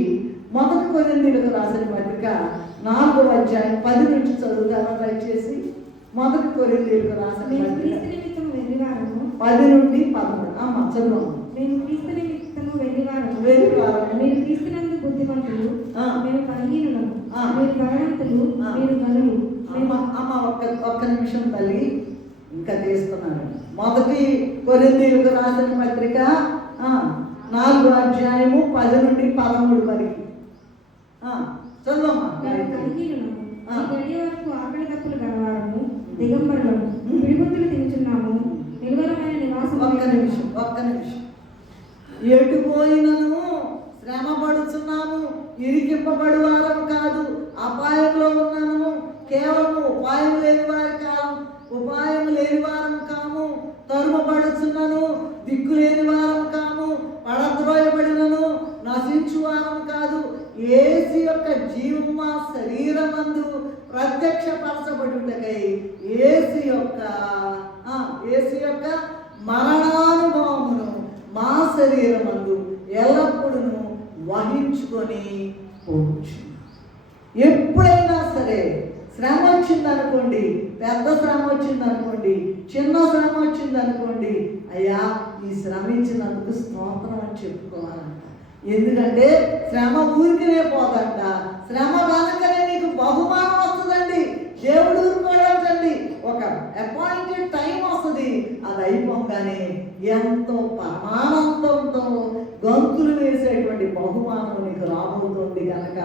1 కొరింథీయులకు రాసిన పత్రిక 4:10 నుంచి చదువుతారా దయచేసి? 1 కొరింథీయులకు రాసిన పత్రిక 10 నుండి 11. అమ్మ చదువు. మేము క్రీస్తు నిమిత్తము వెర్రివారము, మీరు క్రీస్తునందు బుద్ధిమంతులు, మేము బలహీనులము, మీరు బలవంతులు, మీరు గనులు. అమ్మ ఒక్క నిమిషం తల్లి, ఇంకా తీస్తున్నాను. 1 కొరింథీయులకు రాసిన పత్రిక 4:10 నుండి 13 వరకు చదువమ్మా. బలహీనులము, ఈ గడియ వరకు ఆకలి తప్పులు గలవారము, దిగంబరులము, పిడిగుద్దులు తింటున్నాము, నిలువరమైన నివాసం. ఒక్క నిమిషం. ఎటు పోయినను శ్రమ పడుచున్నాము, ఇరికింపబడి వారము కాదు, అపాయంలో ఉన్నాము, కేవలము ఉపాయం లేని వారం కాము, తరుమబడుచున్నాను, దిక్కు లేని వారం కాము, పడద్రోయబడినను నశించు వారం కాదు, యేసు యొక్క జీవము మా శరీరమందు ప్రత్యక్షపరచబడుటకై యేసు యొక్క మరణానుభవమును మా శరీరమందు ఎల్లప్పుడూ వహించుకొని పోవచ్చు. ఎప్పుడైనా సరే శ్రమ వచ్చిందనుకోండి, పెద్ద శ్రమ వచ్చిందనుకోండి, చిన్న శ్రమ వచ్చిందనుకోండి, అయ్యా ఈ శ్రమ ఇచ్చినందుకు స్తోత్రం అని చెప్పుకోవాలంట. ఎందుకంటే శ్రమ ఊరికనే పోదంట, శ్రమ వెనకనే నీకు బహుమానం వస్తుందండి. దేవుడు ఊరుకోవడండి, ఒక అపాయింటెడ్ టైం వస్తుంది. అది అయిపోగానే ఎంతో పరమానందంతో గంతులు వేసేటువంటి బహుమానం నీకు రాబోతుంది. కనుక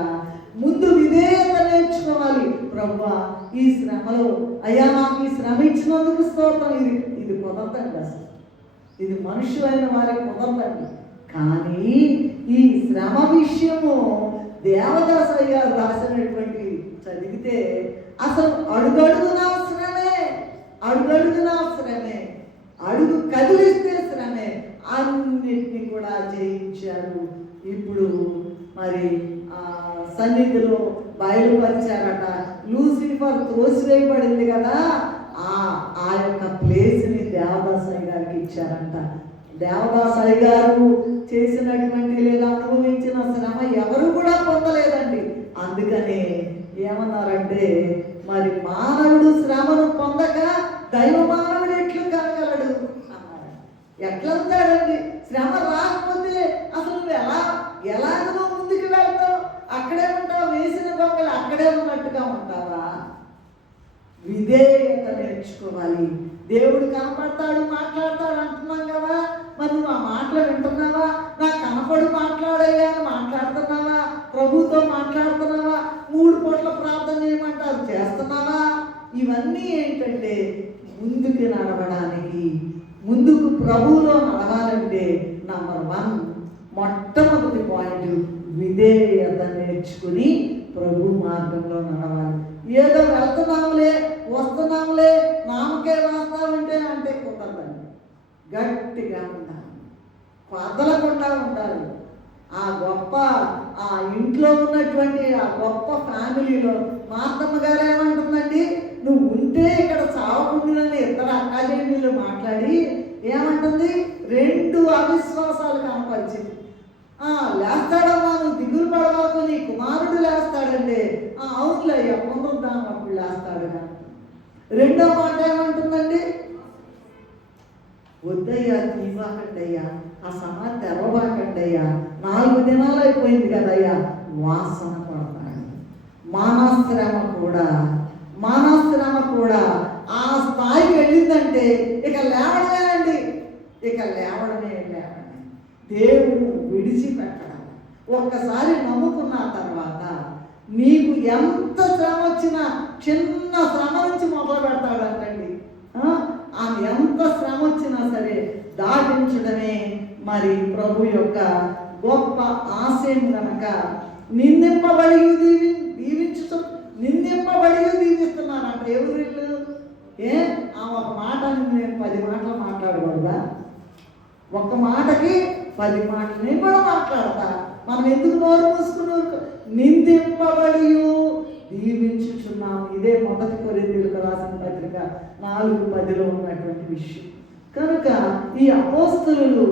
ముందు విధేయత నేర్చుకోవాలి. ప్రభువా, ఈ శ్రమలో అయ్యా నాకు ఈ శ్రమ ఇచ్చినందుకు స్తోత్రం. ఇది కుదరదండి, అసలు ఇది మనుషులైన వారికి కుదరదండి. కానీ ఈ శ్రమ విషయము దేవదాసయ్య గారు రాసినటువంటి చదివితే అసలు అడుగడుగునా శ్రమే, అడుగు కదిలిస్తే శ్రమే, అన్నిటిని కూడా జయించారు. ఇప్పుడు మరి సన్నిధిలో బయలుపరిచారట. లూసిఫర్ త్రోసివేయబడింది కదా, ఆ యొక్క ప్లేస్ని దేవదాసయ్య గారికి ఇచ్చారంట. దేవదాసయ్య గారు చేసినటువంటి లేదా అనుభవించిన శ్రమ ఎవరు కూడా పొందలేదండి. అందుకనే ఏమన్నారంటే, మరి మానవుడు శ్రమను పొందక దైవ మానవుడు ఎట్లు కాగలడు అన్నారు. ఎట్లా వెళ్తాడండి? శ్రమ రాకపోతే అసలు నువ్వు ఎలాగ నువ్వు ముందుకు వెళ్తావు? అక్కడే ఉంటావు, వేసిన బొమ్మలు అక్కడే ఉన్నట్టుగా ఉంటావా? విధేయత నేర్చుకోవాలి. దేవుడు కనపడతాడు, మాట్లాడతాడు అంటున్నాం కదా, మరి నువ్వు ఆ మాటలు వింటున్నావా? నాకు కనపడు మాట్లాడయ్యా అని మాట్లాడుతున్నావా? ప్రభుతో మాట్లాడుతున్నావా? 3 పూట్ల ప్రార్థన చేయమంటారు, చేస్తున్నావా? ఇవన్నీ ఏంటంటే ముందుకు నడవడానికి, ముందుకు ప్రభువులో నడవాలంటే నంబర్ 1 మొట్టమొదటి పాయింట్ విధేయత నేర్చుకుని ప్రభు మార్గంలో నడవాలి. ఏదో వెళ్తున్నాములే వస్తున్నాములే నామకే రాస్తామంటే అంటే కుదరదండి. గట్టిగా ఉండాలి, వదలకుండా ఉండాలి. ఆ గొప్ప ఆ ఇంట్లో ఉన్నటువంటి ఆ గొప్ప ఫ్యామిలీలో మార్తమ్మ గారు ఏమంటుందండి, నువ్వు ఉంటే ఇక్కడ చావకుండానే ఇద్దరు అక్కాజీలు మాట్లాడి ఏమంటుంది, 2 అవిశ్వాసాలు కనపరిచింది. లేస్తాడమ్మా, నువ్వు దిగులు పడవాకు, నీ కుమారుడు లేస్తాడండి. అవునులే, పునరుద్ధానం అప్పుడు లేస్తాడు. రెండో మాట ఏమంటుందండి, వద్దయ్యా తీవాకండి అయ్యా, ఆ సమాధి తెరవబాకండి అయ్యా, 4 దినాలు అయిపోయింది కదయ్యా, వాసన పడతాడు. మానశ్రమ కూడా ఆ స్థాయికి వెళ్ళిందంటే ఇక లేవడమేనండి, ఇక లేవడమే. దేవుడు విడిచిపెట్టడం. ఒక్కసారి నమ్ముకున్న తర్వాత నీకు ఎంత శ్రమ వచ్చినా చిన్న శ్రమ నుంచి మొదలు పెడతాడంటండి. ఆమె ఎంత శ్రమ వచ్చినా సరే దాటించడమే మరి ప్రభు యొక్క గొప్ప ఆశయం కనుక నిందింపబడి దీవిస్తున్నానంట. ఎవరు వీళ్ళు? ఒక మాట నేను 10 మాటలు మాట్లాడకూడదా? ఒక్క మాటకి 10 మాటలు నేను కూడా మాట్లాడతా. మనం ఎందుకు నోరు మూసుకుని నిందింపబడి దీవించుచున్నాము. ఇదే 1 కొరింథీయులకు రాసిన పత్రిక 4:10లో ఉన్నటువంటి విషయం. కనుక ఈ అపోస్తలులు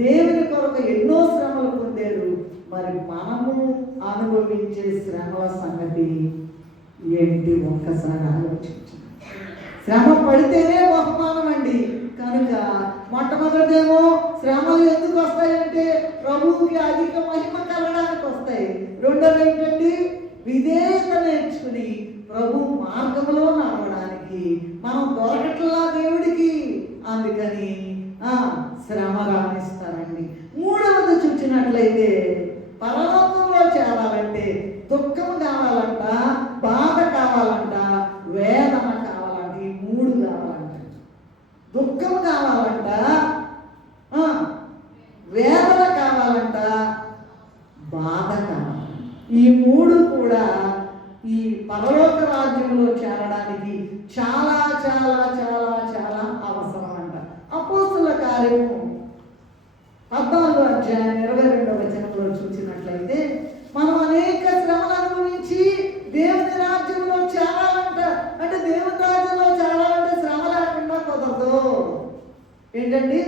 దేవుని కొరకు ఎన్నో శ్రమలు పొందారు. మరి మనము అనుభవించే శ్రమల సంగతి ఏంటి ఒక్కసారి ఆలోచించండి. శ్రమ పడితేనే బహుమానం అండి. కనుక మొట్టమొదటిదేమో శ్రమలు ఎందుకు వస్తాయంటే ప్రభువుకి అధిక మహిమ కలగడానికి వస్తాయి. రెండోది ఏంటండి, విధేయత నేర్చుకుని ప్రభు మార్గంలో నడవడానికి. మనం దొరకట్లా దేవుడికి, అందుకని శ్రమ రాణిస్తారండి. మూడవది చూసినట్లయితే పరలోకంలో చేరాలంటే దుఃఖం కావాలంట, బాధ కావాలంట, వేదన కావాలంట. ఈ 3 కావాలంట. దుఃఖం కావాలంట, వేదన కావాలంట, బాధ కావాలంట. ఈ 3 కూడా ఈ పరలోక రాజ్యంలో చేరడానికి చాలా చాలా చాలా చాలా అవసరం అంట. అపోస్తలుల కార్యము 14వ అధ్యాయం 22వ వచనంలో చూసినట్లయితే మనం అనేక శ్రమలు అనుభవించి దేవుని రాజ్యంలో చేరాలంట. అంటే దేవుని రాజ్యంలో చేరాలంటే శ్రమ లేకుండా కుదరదు. ఏంటండి,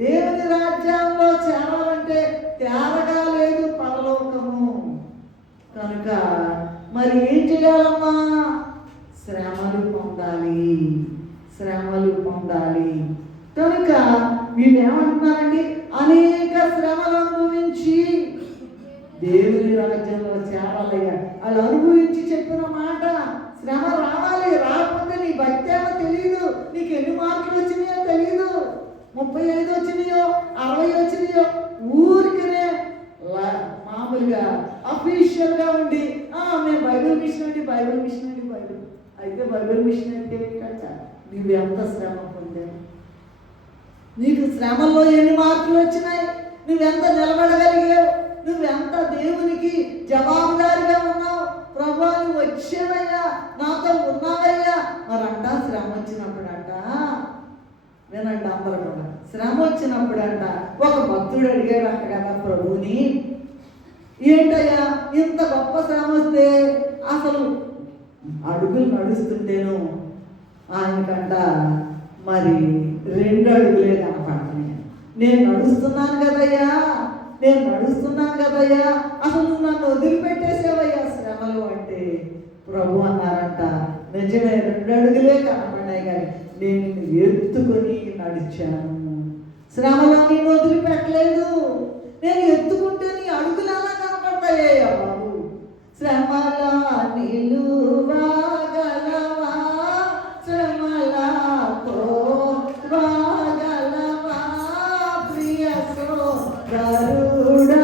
దేవుని రాజ్యంలో చేరాలంటే తేరగా లేదు పరలోకము. కనుక మరి ఏం చేయాలమ్మా? శ్రమలు పొందాలి. కనుక వీళ్ళు ఏమంటున్నారండి, అనేక శ్రమలు అనుభవించి దేవుని రాజ్యంలో చేరాలయ్యా. వాళ్ళు అనుభవించి చెప్పిన మాట, శ్రమ రావాలి. రాకపోతే నీ భక్తి ఏమో తెలియదు, నీకు ఎన్ని మార్కులు వచ్చినాయో తెలియదు, 35 వచ్చినాయో 60 వచ్చినాయో ఊరికనే మామూలుగా అఫీషియల్గా ఉండి మేము బైబిల్ మిషన్ అండి అయితే బైబిల్ మిషన్ అంటే ఏంటంట, నువ్వు ఎంత శ్రమ పొందావు, నీకు శ్రమల్లో ఎన్ని మార్కులు వచ్చినాయి, నువ్వెంత నిలబడగలిగావు, నువ్వెంత దేవునికి జవాబుదారిగా ఉన్నావు. ప్రభువా నువ్వు వచ్చావయ్యా, నాతో ఉన్నావయ్యా. మరంట శ్రమ వచ్చినప్పుడంట, వినండి అందరూ కూడా, శ్రమ వచ్చినప్పుడంట ఒక భక్తుడు అడిగాడంట కదా ప్రభువుని, ఏంటయ్యా ఇంత గొప్ప శ్రమ వస్తే అసలు అడుగులు నడుస్తుంటేను ఆయనకంట మరి 2 అడుగులే కనపడుతున్నాయి. నేను నడుస్తున్నాను కదయ్యా, అసలు నువ్వు నన్ను వదిలిపెట్టేసేవయ్యా శ్రమలు అంటే ప్రభు అన్నారంట, నిజమే 2 అడుగులే కనపడినాయి కానీ నేను ఎత్తుకొని నడిచాను. శ్రమలో నేను వదిలిపెట్టలేదు. నేను ఎత్తుకుంటే నీ అడుగులు ఎలా కనపడతాయ్యా బాబు. శ్రమల నిలువగలవా, శ్రమలతో వాగలవా ప్రియ సోదరుడా.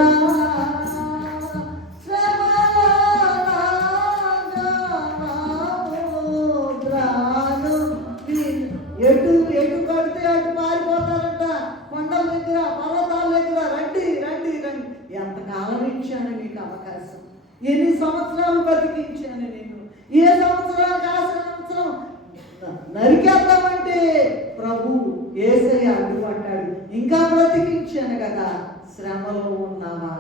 ఎటు ఎటు కడితే అటు పారిపోతారంట. కొండల దగ్గర, పర్వతాల దగ్గర రండి రండి రండి. ఎంతకాలం ఇచ్చాను నీకు అవకాశం, ఎన్ని సంవత్సరాలు బతికించాను నేను. ఏ సంవత్సరానికి ఆ సంవత్సరం నరికేద్దామంటే ప్రభు యేసయ్య అడ్డుపడ్డాడు. ఇంకా బ్రతికించాను కదా. శ్రమలో ఉన్నావా?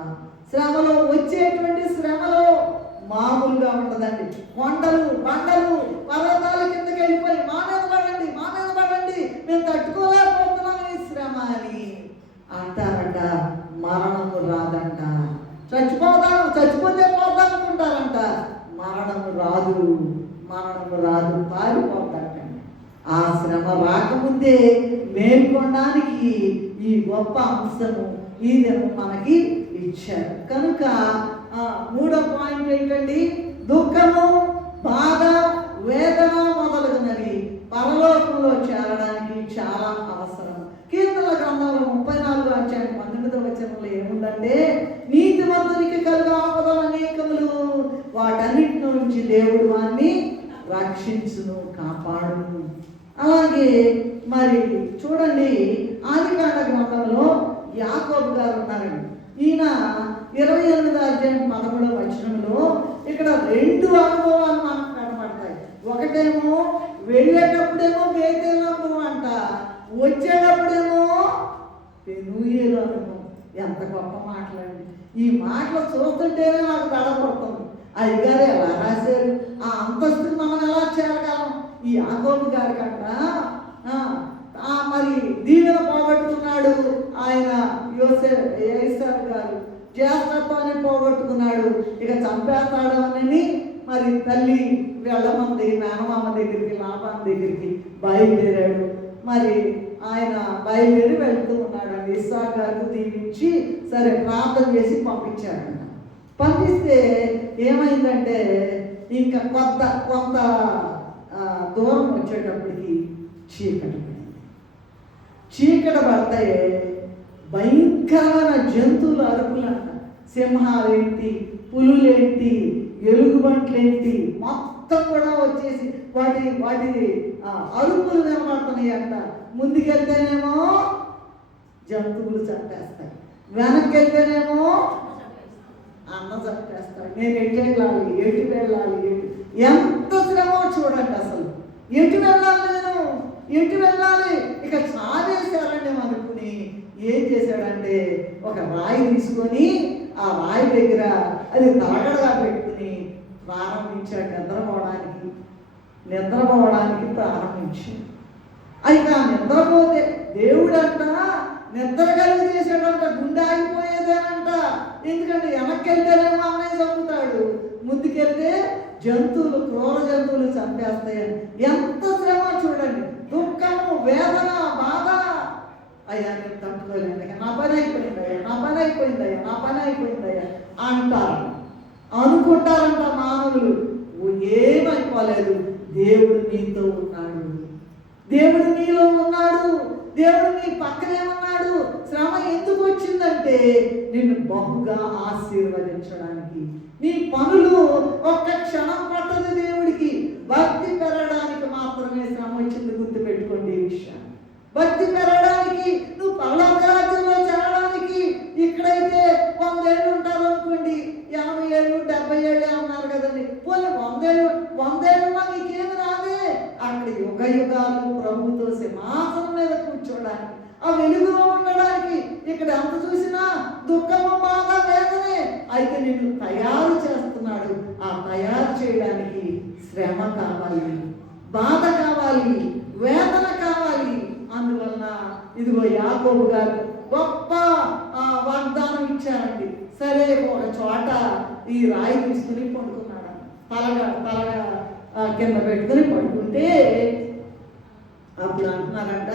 శ్రమలో వచ్చేటువంటి శ్రమలో మామూలుగా ఉండదండి. కొండలు బండలు పర్వతాల కిందకి వెళ్ళిపోయి మా మీద పడండి, మా మీద పడండి, మేము తట్టుకోలేకపోతున్నాం ఈ శ్రమ అని అంటారంట. మరణము రాదంట. చచ్చిపోతే పోదాం అనుకుంటారంట. మరణము రాదు, మరణము రాదు, పారిపోతారంట. ఆ శ్రమ రాకముందే మేల్కొనడానికి ఈ గొప్ప అంశము ఈ దినం మనకి ఇచ్చారు. కనుక మూడో పాయింట్ ఏంటండి? దుఃఖము, బాధ, వేదన మొదలగునవి పరలోకంలో చేరడానికి చాలా అవసరం. కీర్తనల గ్రంథంలో 34 అధ్యాయం 19వ వచనంలో ఏముందంటే, నీతిమంతునికి కలుగు ఆపదలు అనేకములు, వాటన్నిటి నుంచి దేవుడు వారిని రక్షించును, కాపాడును. అలాగే మరి చూడండి, ఆదికాండ గ్రంథంలో యాకోబు గారు ఉన్నారండి. ఈయన 28వ అధ్యాయం 13వ వచనంలో ఇక్కడ 2 అనుభవాలు మనకు కనపడతాయి. ఒకటేమో వెళ్ళేటప్పుడేమో బేతేలు అనుభవం అంట, వచ్చేటప్పుడేమో పెనూయేలు అనుభవం. ఎంత గొప్ప మాటలండి. ఈ మాటలు చూస్తుంటేనే నాకు దడపడుతుంది. అయ్యగారు ఎలా రాశారు? ఆ అంతస్తుని మనం ఎలా చేరగలం? ఈ యాకోబు గారి కంట మరి దీవెన పోగొట్టుకున్నాడు ఆయన. యోసేపు గారు జ్యేష్ఠత్వాన్ని పోగొట్టుకున్నాడు. ఇక చంపేస్తాడు అని మరి తల్లి వెళ్ళమంది మేనమామ దగ్గరికి, లాభాన్ దగ్గరికి బయలుదేరాడు. మరి ఆయన బయలుదేరి వెళ్తూ ఉన్నాడు. ఇస్సాకు గారు దీవించి సరే ప్రార్థన చేసి పంపించాడు. పంపిస్తే ఏమైందంటే ఇంకా కొంత దూరం వచ్చేటప్పటికి చీకటి పడతాయి. భయంకరమైన జంతువుల అరుపులంట. సింహాలేంటి, పులులేంటి, ఎలుగుబంట్లేంటి మొత్తం కూడా వచ్చేసి వాటి అరుపులు వినపడుతున్నాయి అంట. ముందుకెళ్తేనేమో జంతువులు చంపేస్తాయి, వెనక్కి వెళ్తేనేమో అన్న చంపేస్తాడు. నేను ఎటు వెళ్ళాలి ఎంత శ్రమో చూడండి. అసలు ఎటు వెళ్ళాలి, నేను ఎటు వెళ్ళాలి? ఇక చావేశారండి అనుకుని ఏం చేశాడంటే ఒక రాయి తీసుకొని ఆ రాయి దగ్గర అది తలగడగా పెట్టుకుని ప్రారంభించాడు నిద్రపోవడానికి ప్రారంభించాడు. అయితే ఆ నిద్రపోతే దేవుడంట నిద్ర కలిగి చేశాడంట. గుండె ఆగిపోయేదేనంట. ఎందుకంటే వెనక్కి వెళ్తేనేమో అన్నయ్య చంపుతాడు, ముందుకెళ్తే జంతువులు, క్రూర జంతువులు చంపేస్తాయని. ఎంత శ్రమ చూడండి. దుఃఖము, వేదన, బాధ. అయ్యా నేను తట్టుకోలేను, నా పని అయిపోయిందయ్యా అంటారు, అనుకుంటారంట మానవులు. ఏమైపోలేదు. దేవుడు నీతో ఉన్నాడు, దేవుడు నీలో ఉన్నాడు, దేవుడు నీ పక్కనే ఉన్నాడు. శ్రమ ఎందుకు వచ్చిందంటే నిన్ను బహుగా ఆశీర్వదించడానికి. నీ పనులు ఒక్క క్షణం పట్టదు దేవుడికి. భక్తి పెరగడానికి మాత్రమే శ్రమ వచ్చింది. గుర్తుపెట్టుకోండి ఈ విషయాన్ని. భక్తి పెరగడానికి, నువ్వు పరలోక రాజ్యంలో చేరడానికి. ఇక్కడైతే 100 ఏళ్ళు ఉంటారు అనుకోండి, 80 ఏళ్ళు 70 ఏళ్ళే ఉన్నారు కదండి. పోనీ 100 ఏళ్ళున్నా నీకేమి రాదే. అక్కడ యుగ యుగాలు ప్రభుతో సింహాసనం మీద కూర్చోడానికి, ఆ వెలుగులో ఉండడానికి. ఇక్కడ ఎంత చూసినా దుఃఖము, బాధ, వేదనే. అయితే నిన్ను తయారు చేస్తున్నాడు. ఆ తయారు చేయడానికి శ్రమ కావాలి, బాధ కావాలి, వేదన కావాలి. అందువలన ఇదిగో యాకోబు గారు గొప్ప వాగ్దానం ఇచ్చారండి. సరే ఒక చోట ఈ రాయి తీసుకుని పడుకున్నాడు. తలగా కింద పెట్టుకుని పడుకుంటే అప్పుడు అంటున్నారంట,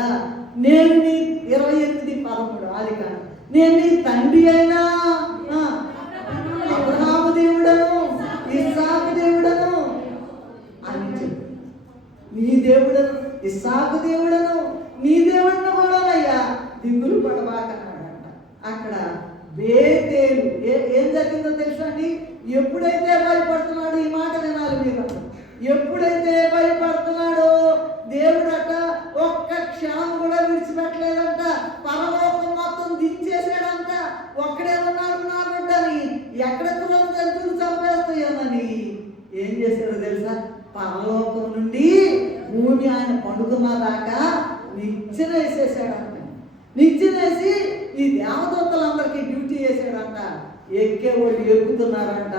నేను నీ 28:13 ఆదికాండం, నేను నీ తండ్రి అయినా అబ్రహాము దేవుడను ఇస్సాకు దేవుడను అని చెప్పు. నీ దేవుడను ఇస్సాకు దేవుడను నీ దేవుడిని కూడానయ్యా దిగులు పడబాకన్నాడంట. అక్కడ బేతేలు ఏం జరిగిందో తెలుసా అండి? ఎప్పుడైతే భయపడుతున్నాడో, ఈ మాట వినాలి మీరు, ఎప్పుడైతే భయపడుతున్నాడో దేవుడట ఒక్క క్షణం కూడా విడిచిపెట్టలేదంట. పరలోకం మొత్తం దించేసాడంట. ఒక్కడే ఉన్నాడు నా బిడ్డని, ఎక్కడెక్కడో జంతువులు చంపేస్తాయోనని ఏం చేశాడో తెలుసా? పరలోకం నుండి భూమి ఆయన పండుకున్న దాకా నిచ్చెన వేసేసాడంట. నిచ్చెనేసి ఈ దేవదూతలందరికీ డ్యూటీ చేశాడంట. ఎక్కేవాళ్ళు ఎక్కుతున్నారంట,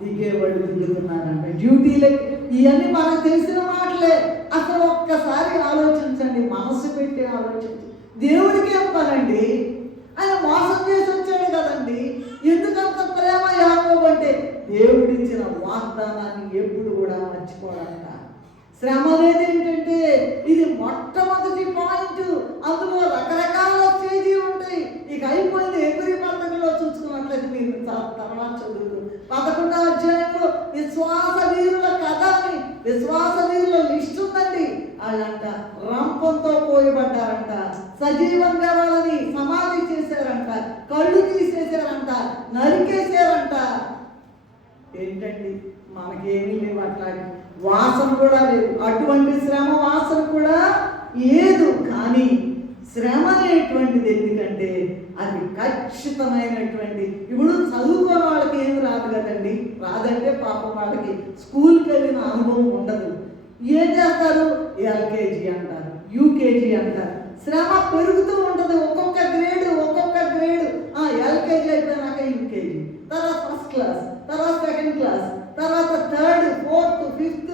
దిగేవాళ్ళు దిగుతున్నారంట. డ్యూటీలే ఇవన్నీ మనకు తెలిసిన మాటలే. అసలు ఒక్కసారి ఆలోచించండి, మనసు పెట్టి ఆలోచించండి. దేవుడికి ఏం పనండి? ఆయన మోసం చేసి వచ్చాడు కదండి. ఎందుకంత ప్రేమ యాకోబు అంటే దేవుడిచ్చిన వాగ్దానాన్ని ఎప్పుడు కూడా మర్చిపోడంట. శ్రమ అనేది ఏంటంటే ఇది మొట్టమొదటి పాయింట్. అందులో రకరకాల స్టేజీ ఉంటాయి. ఇక అయిపోయింది. ఎబ్రీ పత్రికలో చూసుకున్నట్లయితే మీరు తర్వాత చదువుతూ 11వ అధ్యాయంలో విశ్వాస వీరుల కథ అని, విశ్వాస వీరుల లిస్ట్ ఉందండి. వాళ్ళంట రంపంతో పోయబడ్డారంట, సజీవంగా వాళ్ళని సమాధి చేశారంట, కళ్ళు తీసేశారంట, నరికేశారంట. ఏంటండి మనకేమీ లేవు, అట్లాగే వాసన కూడా లేదు. అటువంటి శ్రమ వాసన కూడా లేదు. కానీ శ్రమ అనేటువంటిది ఎందుకంటే అది ఖచ్చితమైనటువంటి, ఇప్పుడు చదువుకోని వాళ్ళకి ఏమి రాదు కదండి. రాదంటే పాపం వాళ్ళకి స్కూల్కి వెళ్ళిన అనుభవం ఉండదు. ఏం చేస్తారు? ఎల్కేజీ అంటారు, యూకేజీ అంటారు. శ్రమ పెరుగుతూ ఉంటుంది. ఒక్కొక్క గ్రేడ్ ఎల్కేజీ అయిపోయినాక యూకేజీ, తర్వాత ఫస్ట్ క్లాస్, తర్వాత సెకండ్ క్లాస్, తర్వాత 3rd, 4th, 5th,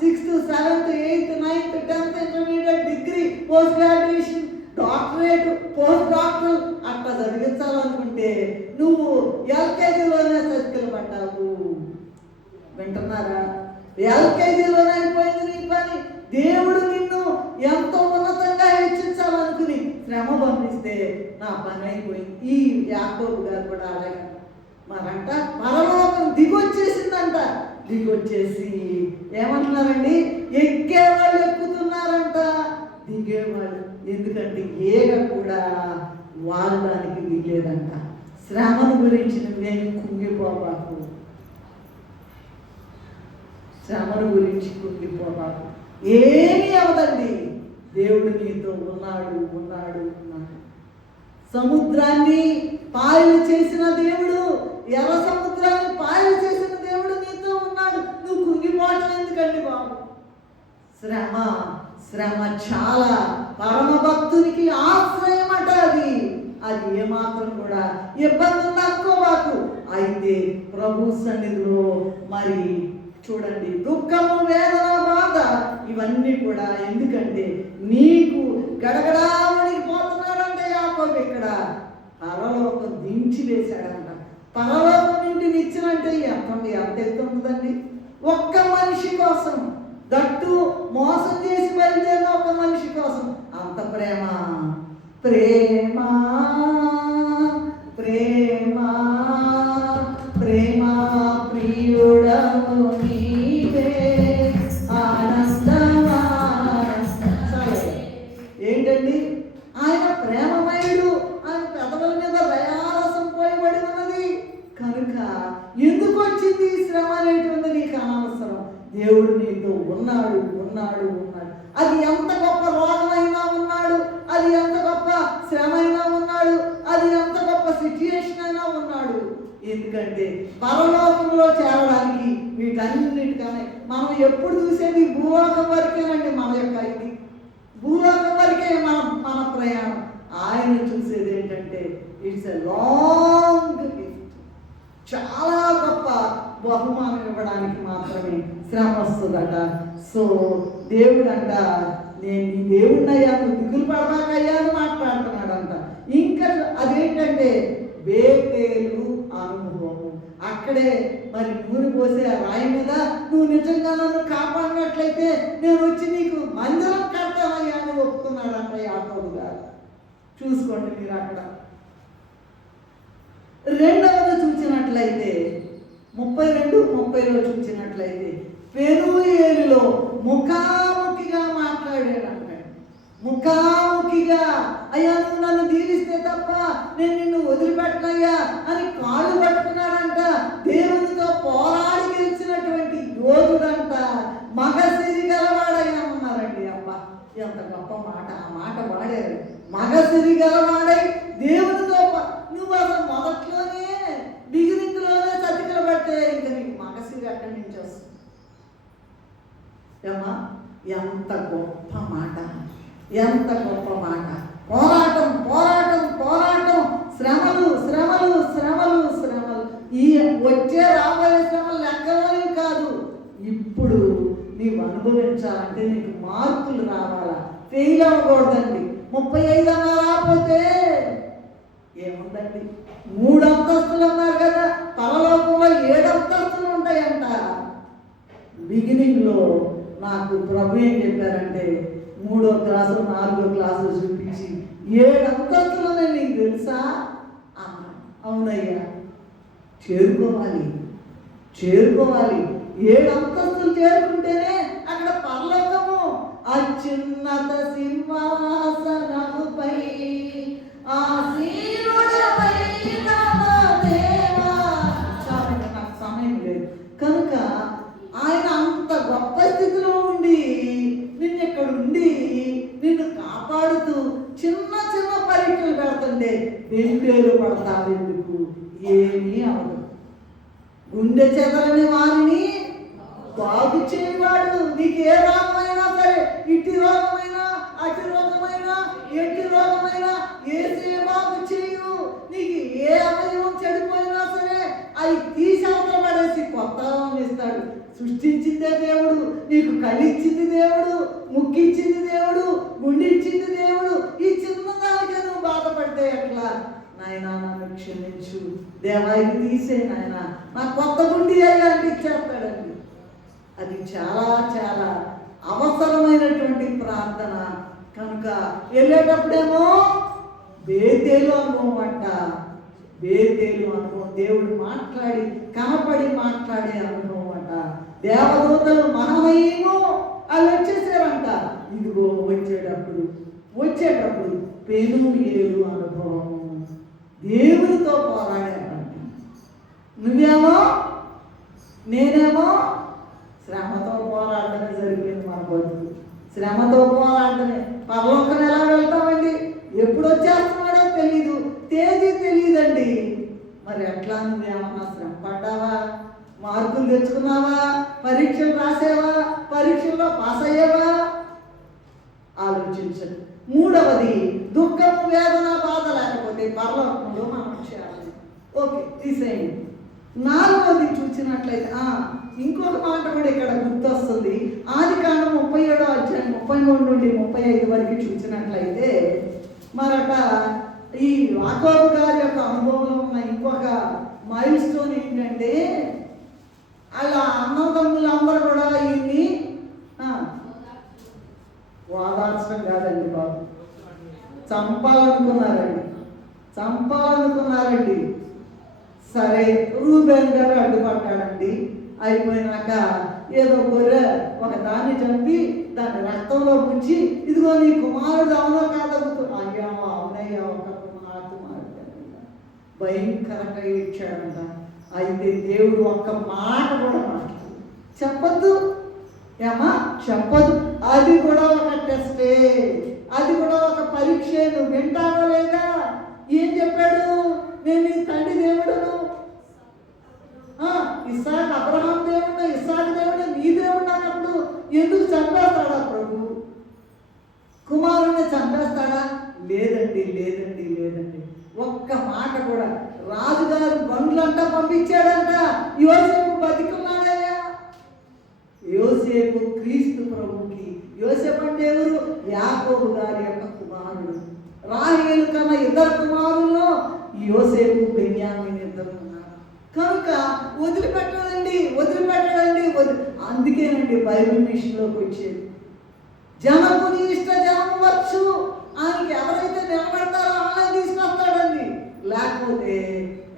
6th, 7th, 8th, 9th, 10th, intermediate, degree, post graduation, doctorate, post doctor అట్లా చదివించాలనుకుంటే నువ్వు ఎల్కేజీలోనే చతికిలు పడ్డావు. వింటున్నారా? ఎల్కేజీలోనే అయిపోయింది నీ పని. దేవుడు నిన్ను ఎంతో ఉన్నతంగా హెచ్చించాలనుకుని శ్రమ పంపిస్తే నా పని అయిపోయింది. ఈ యాకోబు గారు కూడా అలాగే మరంట పరలోకం దిగొచ్చేసిందంట. దిగొచ్చేసి ఏమంటున్నారండి? ఎక్కేవాళ్ళు ఎక్కుతున్నారంట, దిగేవాళ్ళు. ఎందుకంటే ఏగ కూడా వాళ్ళడానికి వీలేదంట. శ్రమను గురించి నువ్వేం కుంగిపోబాకు, శ్రమను గురించి కుంగిపోబాకు. ఏమీ అవదండి. దేవుడు నీతో ఉన్నాడు. సముద్రాన్ని పాయలు చేసిన దేవుడు, ఎర్ర సముద్రాన్ని పాయలు చేసిన దేవుడు నీతో ఉన్నాడు. నువ్వు కుంగిపోవడం ఎందుకండి బాబు? శ్రమ చాలా పరమ భక్తునికి ఆశ్రయమట. అది ఏమాత్రం కూడా ఇబ్బంది అనుకోవాకు. అయితే ప్రభు సన్నిధిలో మరి చూడండి, దుఃఖము, వేదన, బాధ ఇవన్నీ కూడా ఎందుకంటే నీకు గడగడామనికి పోతున్నాడంటే యాకోబు ఇక్కడ పరలోకం దించి వేశాడంట. పరలోకం నుండి నిచ్చినంటే ఎంత ఎత్తుంటుందండి? ఒక్క మనిషి కోసం, దట్టు మోసం చేసి బయలుదేరిన ఒక మనిషి కోసం అంత ప్రేమ ప్రేమ ప్రేమ ప్రేమ ప్రియుడము నీవే ఆనందమా. ఏంటండి? ఆయన ప్రేమమయుడు. ఆయన పెదవుల మీద దయారసం పోయబడి ఉన్నది కనుక ఎందుకు వచ్చింది శ్రమ అనేటువంటి నీకు అనవసరం. దేవుడు నీతో ఉన్నాడు. అది ఎంత గొప్ప రోగమైనా ఉన్నాడు, అది ఎంత గొప్ప శ్రమ అయినా ఉన్నాడు, అది ఎంత గొప్ప సిచ్యుయేషన్ అయినా ఉన్నాడు. ఎందుకంటే పరలోకంలో చేరడానికి వీటన్నిటికన్నా మనం ఎప్పుడు చూసేది భూలోకం వరకేనండి. మన యొక్క ఇది భూలోకం వరకే మన ప్రయాణం. ఆయన చూసేది ఏంటంటే ఇట్స్ ఎ లాంగ్ గిఫ్ట్. చాలా గొప్ప బహుమానం ఇవ్వడానికి మాత్రమే శ్రమ వస్తుందట. సో దేవుడంట, నేను నీ దేవుడినయ్యా, నువ్వు దిగులు పడమాకయ్యా అని మాట్లాడుతున్నాడంట. ఇంకా అదేంటంటే బేతేలు అనుభవము. అక్కడే మరి నూనె పోసే రాయి మీద నువ్వు నిజంగా నన్ను కాపాడినట్లయితే నేను వచ్చి నీకు మందిరం కడతానయ్యా అని ఒప్పుకున్నాడు. పట్టుకున్నాడంట యాకోబు గారు. చూసుకోండి మీరు అక్కడ. రెండవది చూసినట్లయితే 32-30లో చూసినట్లయితే పెనూయేలులో ముఖాముఖిగా మాట్లాడాడంట. ముఖాముఖిగా, అయ్యా నువ్వు నన్ను దీవిస్తే తప్ప నేను నిన్ను వదిలిపెట్టనయ్యా అని కాళ్ళు పట్టుకున్నాడంట. దేవునితో పోరాడి గెలిచినటువంటి యోధుడంట. మగసిరి గలవాడయ్యా అన్నారండి. అబ్బా ఎంత గొప్ప మాట! ఆ మాట వాడారు. మగసిరి గలవాడై దేవునితో నువ్వు అసలు మొదట్లోనే బిగినింగ్లోనే చతికలు పడితే ఇంకా నీకు మగసిరి ఎక్కడి నుంచి వస్తుంది? ఏమా ఎంత గొప్ప మాట! ఎంత గొప్ప మాట! పోరాటం పోరాటం పోరాటం, శ్రమలు శ్రమలు శ్రమలు శ్రమలు. ఈ వచ్చే రాబోయే శ్రమలు లెక్కలోని కాదు. ఇప్పుడు నీవు అనుభవించాలంటే నీకు మార్కులు రావాలా, ఫెయిల్ అవ్వకూడదండి. 35 అన్నా రాకపోతే ఏముందండి? 3 అంతస్తులు అన్నారు కదా, పరలోకంలో 7 అంతస్తులు ఉంటాయంట. బిగినింగ్లో నాకు ప్రభు ఏం చెప్పారంటే 3వ క్లాసు 4వ క్లాసు చూపించి 7 అంతస్తులనే నీకు తెలుసా అన్నా. అవునయ్యా, చేరుకోవాలి 7 అంతస్తులు చేరుకుంటేనే అక్కడ పరలోకము. అత్యున్నత సింహాసనముపై ఆసీనుడవైన నా దేవా. నాకు సమయం లేదు కనుక ఆయన అంత గొప్ప స్థితిలో ఉండి నిన్నెక్కడుండి నిన్ను కాపాడుతూ చిన్న చిన్న పరీక్షలు పెడుతుంటే బెంబేలు పడతావెందుకు? ఏమీ అవదు. గుండె చెదరని వారిని బాగు చేయవాడు. నీకు ఏ రోగమైనా సరే, ఇటు రోగమైనా అటు రోగమైనా ఎటు రోగమైనా ఏసే బాగు చేయు. నీకు ఏ అవయవం చెడిపోయినా సరే అవి తీసి అవతల పడేసి కొత్త అవయం ఇస్తాడు. సృష్టించిందే దేవుడు, నీకు కళ్ళిచ్చింది దేవుడు, ముక్కిచ్చింది దేవుడు, గుండె ఇచ్చింది దేవుడు. ఈ చిన్నదానికే నువ్వు బాధపడితే ఎట్లా? నాయనా నన్ను క్షమించు దేవా, ఇది తీసే నాయన, నాకు కొత్త గుండె అయ్యా అంటే ఇచ్చేస్తాడండి. అది చాలా చాలా అవసరమైనటువంటి ప్రార్థన. కనుక వెళ్ళేటప్పుడేమో బేతేలు అనుభవం అంట. బేతేలు అనుభవం, దేవుడు మాట్లాడి కనపడి మాట్లాడే అనుభవం అంట. దేవదూతలు మహమయము వాళ్ళు వచ్చేసారంట. ఇదిగో వచ్చేటప్పుడు పెనూయేలు అనుభవం, దేవునితో పోరాడారంట. నువ్వేమో నేనేమో శ్రమతో పోరాడమే జరిగింది మన బతుకు. శ్రమతో పోరాడమే. పరలోకం ఎలా వెళ్తామండి? ఎప్పుడు వచ్చేస్తున్నాడో తెలీదు, తేదీ తెలియదండి. మరి ఎట్లా? నువ్వేమన్నా శ్రమ పడ్డావా? మార్కులు తెచ్చుకున్నావా? పరీక్షలు రాసేవా? పరీక్షల్లో పాస్ అయ్యావా? ఆలోచించండి. 3వది దుఃఖము వేదన బాధ లేకపోతే పరలోకంలో మనం చేయాలి. ఓకే, తీసేయండి. 4వది చూసినట్లయితే ఇంకొక మాట కూడా ఇక్కడ గుర్తొస్తుంది. ఆదికాండం 37వ అధ్యాయం 33 నుండి 35 వరకు చూసినట్లయితే మరట ఈ యాకోబు గారి యొక్క అనుభవంలో ఉన్న ఇంకొక మైల్ స్టోన్ ఏంటంటే అలా అన్నదమ్ములందరూ కూడా ఈయన్ని వాదార్చడం కాదండి బాబు, చంపాలనుకున్నారండి. సరే, రూబేన్ గారు అడ్డుపడ్డాడండి. అయిపోయినాక ఏదో గొర్రె ఒక దాన్ని చంపి దాన్ని రక్తంలో ముంచి, ఇదిగో నీ కుమారుడు అవునో కాదవుతూ, అయ్యా అవునయ్యా ఒక కుమారుడు భయంకరంగా ఇచ్చాడంట. అయితే దేవుడు ఒక్క మాట కూడా మాట్లాడు చెప్పద్దు చెప్పదు. అది కూడా ఒక టెస్టే, అది కూడా ఒక పరీక్షే. నువ్వు వింటావో లేదా? ఏం చెప్పాడు? నేను నీ తండ్రి దేవుడును, ఇస్సాకు అబ్రహాం దేవుడు, ఇస్సాకు దేవుడు, నీ దేవుడు అన్నప్పుడు ఎందుకు చంపేస్తాడా ప్రభు? కుమారుణ్ణి చంపేస్తాడా? లేదండి. ఒక్క మాట కూడా. రాజుగారు బండ్లంటా పంపించాడంట. యోసేపు బతికున్నాడయ్యా. యోసేపు క్రీస్తు ప్రభుకి. యోసేపు అంటే ఎవరు? యాకోబు గారి యొక్క కుమారుడు. రాహేలు కన్నా 2 కుమారుల్లో యోసేపు బెన్యామీను 2 ఉన్నారు. కనుక వదిలిపెట్టడండి. అందుకేనండి బైబిల్ మిషన్లోకి వచ్చేది. జనకుని ఇష్ట జనము వచ్చు. ఆయనకి ఎవరైతే నిలబడతారో వాళ్ళని తీసుకొస్తాడండి. లేకపోతే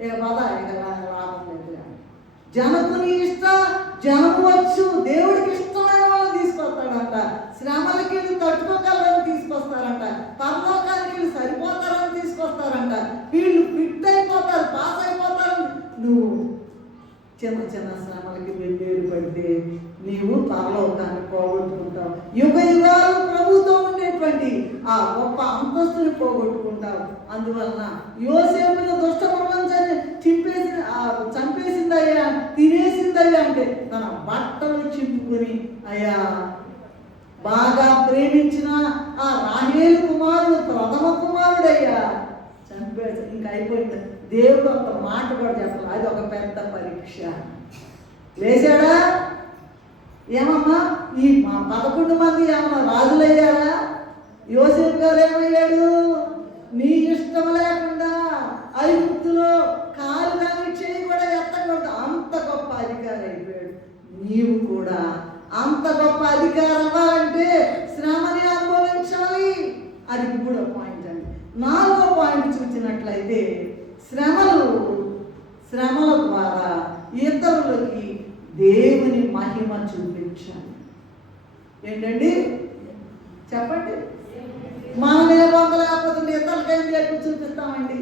ఇక పద ఇక లాభం లేదు. జనకుని ఇష్ట జనము వచ్చు. దేవుడికి ఇష్టమైన వాళ్ళని తీసుకొస్తాడంట. శ్రమలకి వెళ్ళి తట్టుకోగలని తీసుకొస్తారంట. పరలోకానికి వెళ్ళి సరిపోతారని తీసుకొస్తారంట. వీళ్ళు ఫిట్ అయిపోతారు, పాస్ అయిపోతారని. నువ్వు చిన్న చిన్న శ్రమలకి వెళ్ళేరు పడితే నీవు పరలోకాన్ని పోగొట్టుకుంటావు. యుగ యుగాలు ప్రభుతో ఉండేటువంటి ఆ గొప్ప అంతస్తుని పోగొట్టుకుంటావు. అందువలన యోసేపును దుష్ట ప్రపంచాన్ని చంపేసిందయ్యా, తినేసిందయ్యా అంటే తన బట్టలు చింపుకొని అయ్యా బాగా ప్రేమించిన ఆ రాహేలు కుమారుడు ప్రథమ కుమారుడయ్యా చంపేసి ఇంకా అయిపోయింది. దేవుడు ఒక మాట కూడా చెప్పాలి. అది ఒక పెద్ద పరీక్ష. లేచాడా? ఏమమ్మా ఈ 11 మంది ఏమన్నా రాజులయ్యారా? యోసేపు గారు ఏమయ్యాడు? నీ ఇష్టం లేకుండా ఐగుప్తులో కాలు కానీ చేయి కూడా ఎత్తకూడదు, అంత గొప్ప అధికారి అయిపోయాడు. నీవు కూడా అంత గొప్ప అధికారం అవ్వాలంటే శ్రమని అనుభవించాలి. అది 3వ పాయింట్ అండి. 4వ పాయింట్ చూసినట్లయితే శ్రమల ద్వారా ఇతరులకి దేవుని మహిమ చూపించాలి. ఏంటండి చెప్పండి? మనం ఏ వందల లేకపోతే ఇతరులకి ఏం చెప్పి చూపిస్తామండి?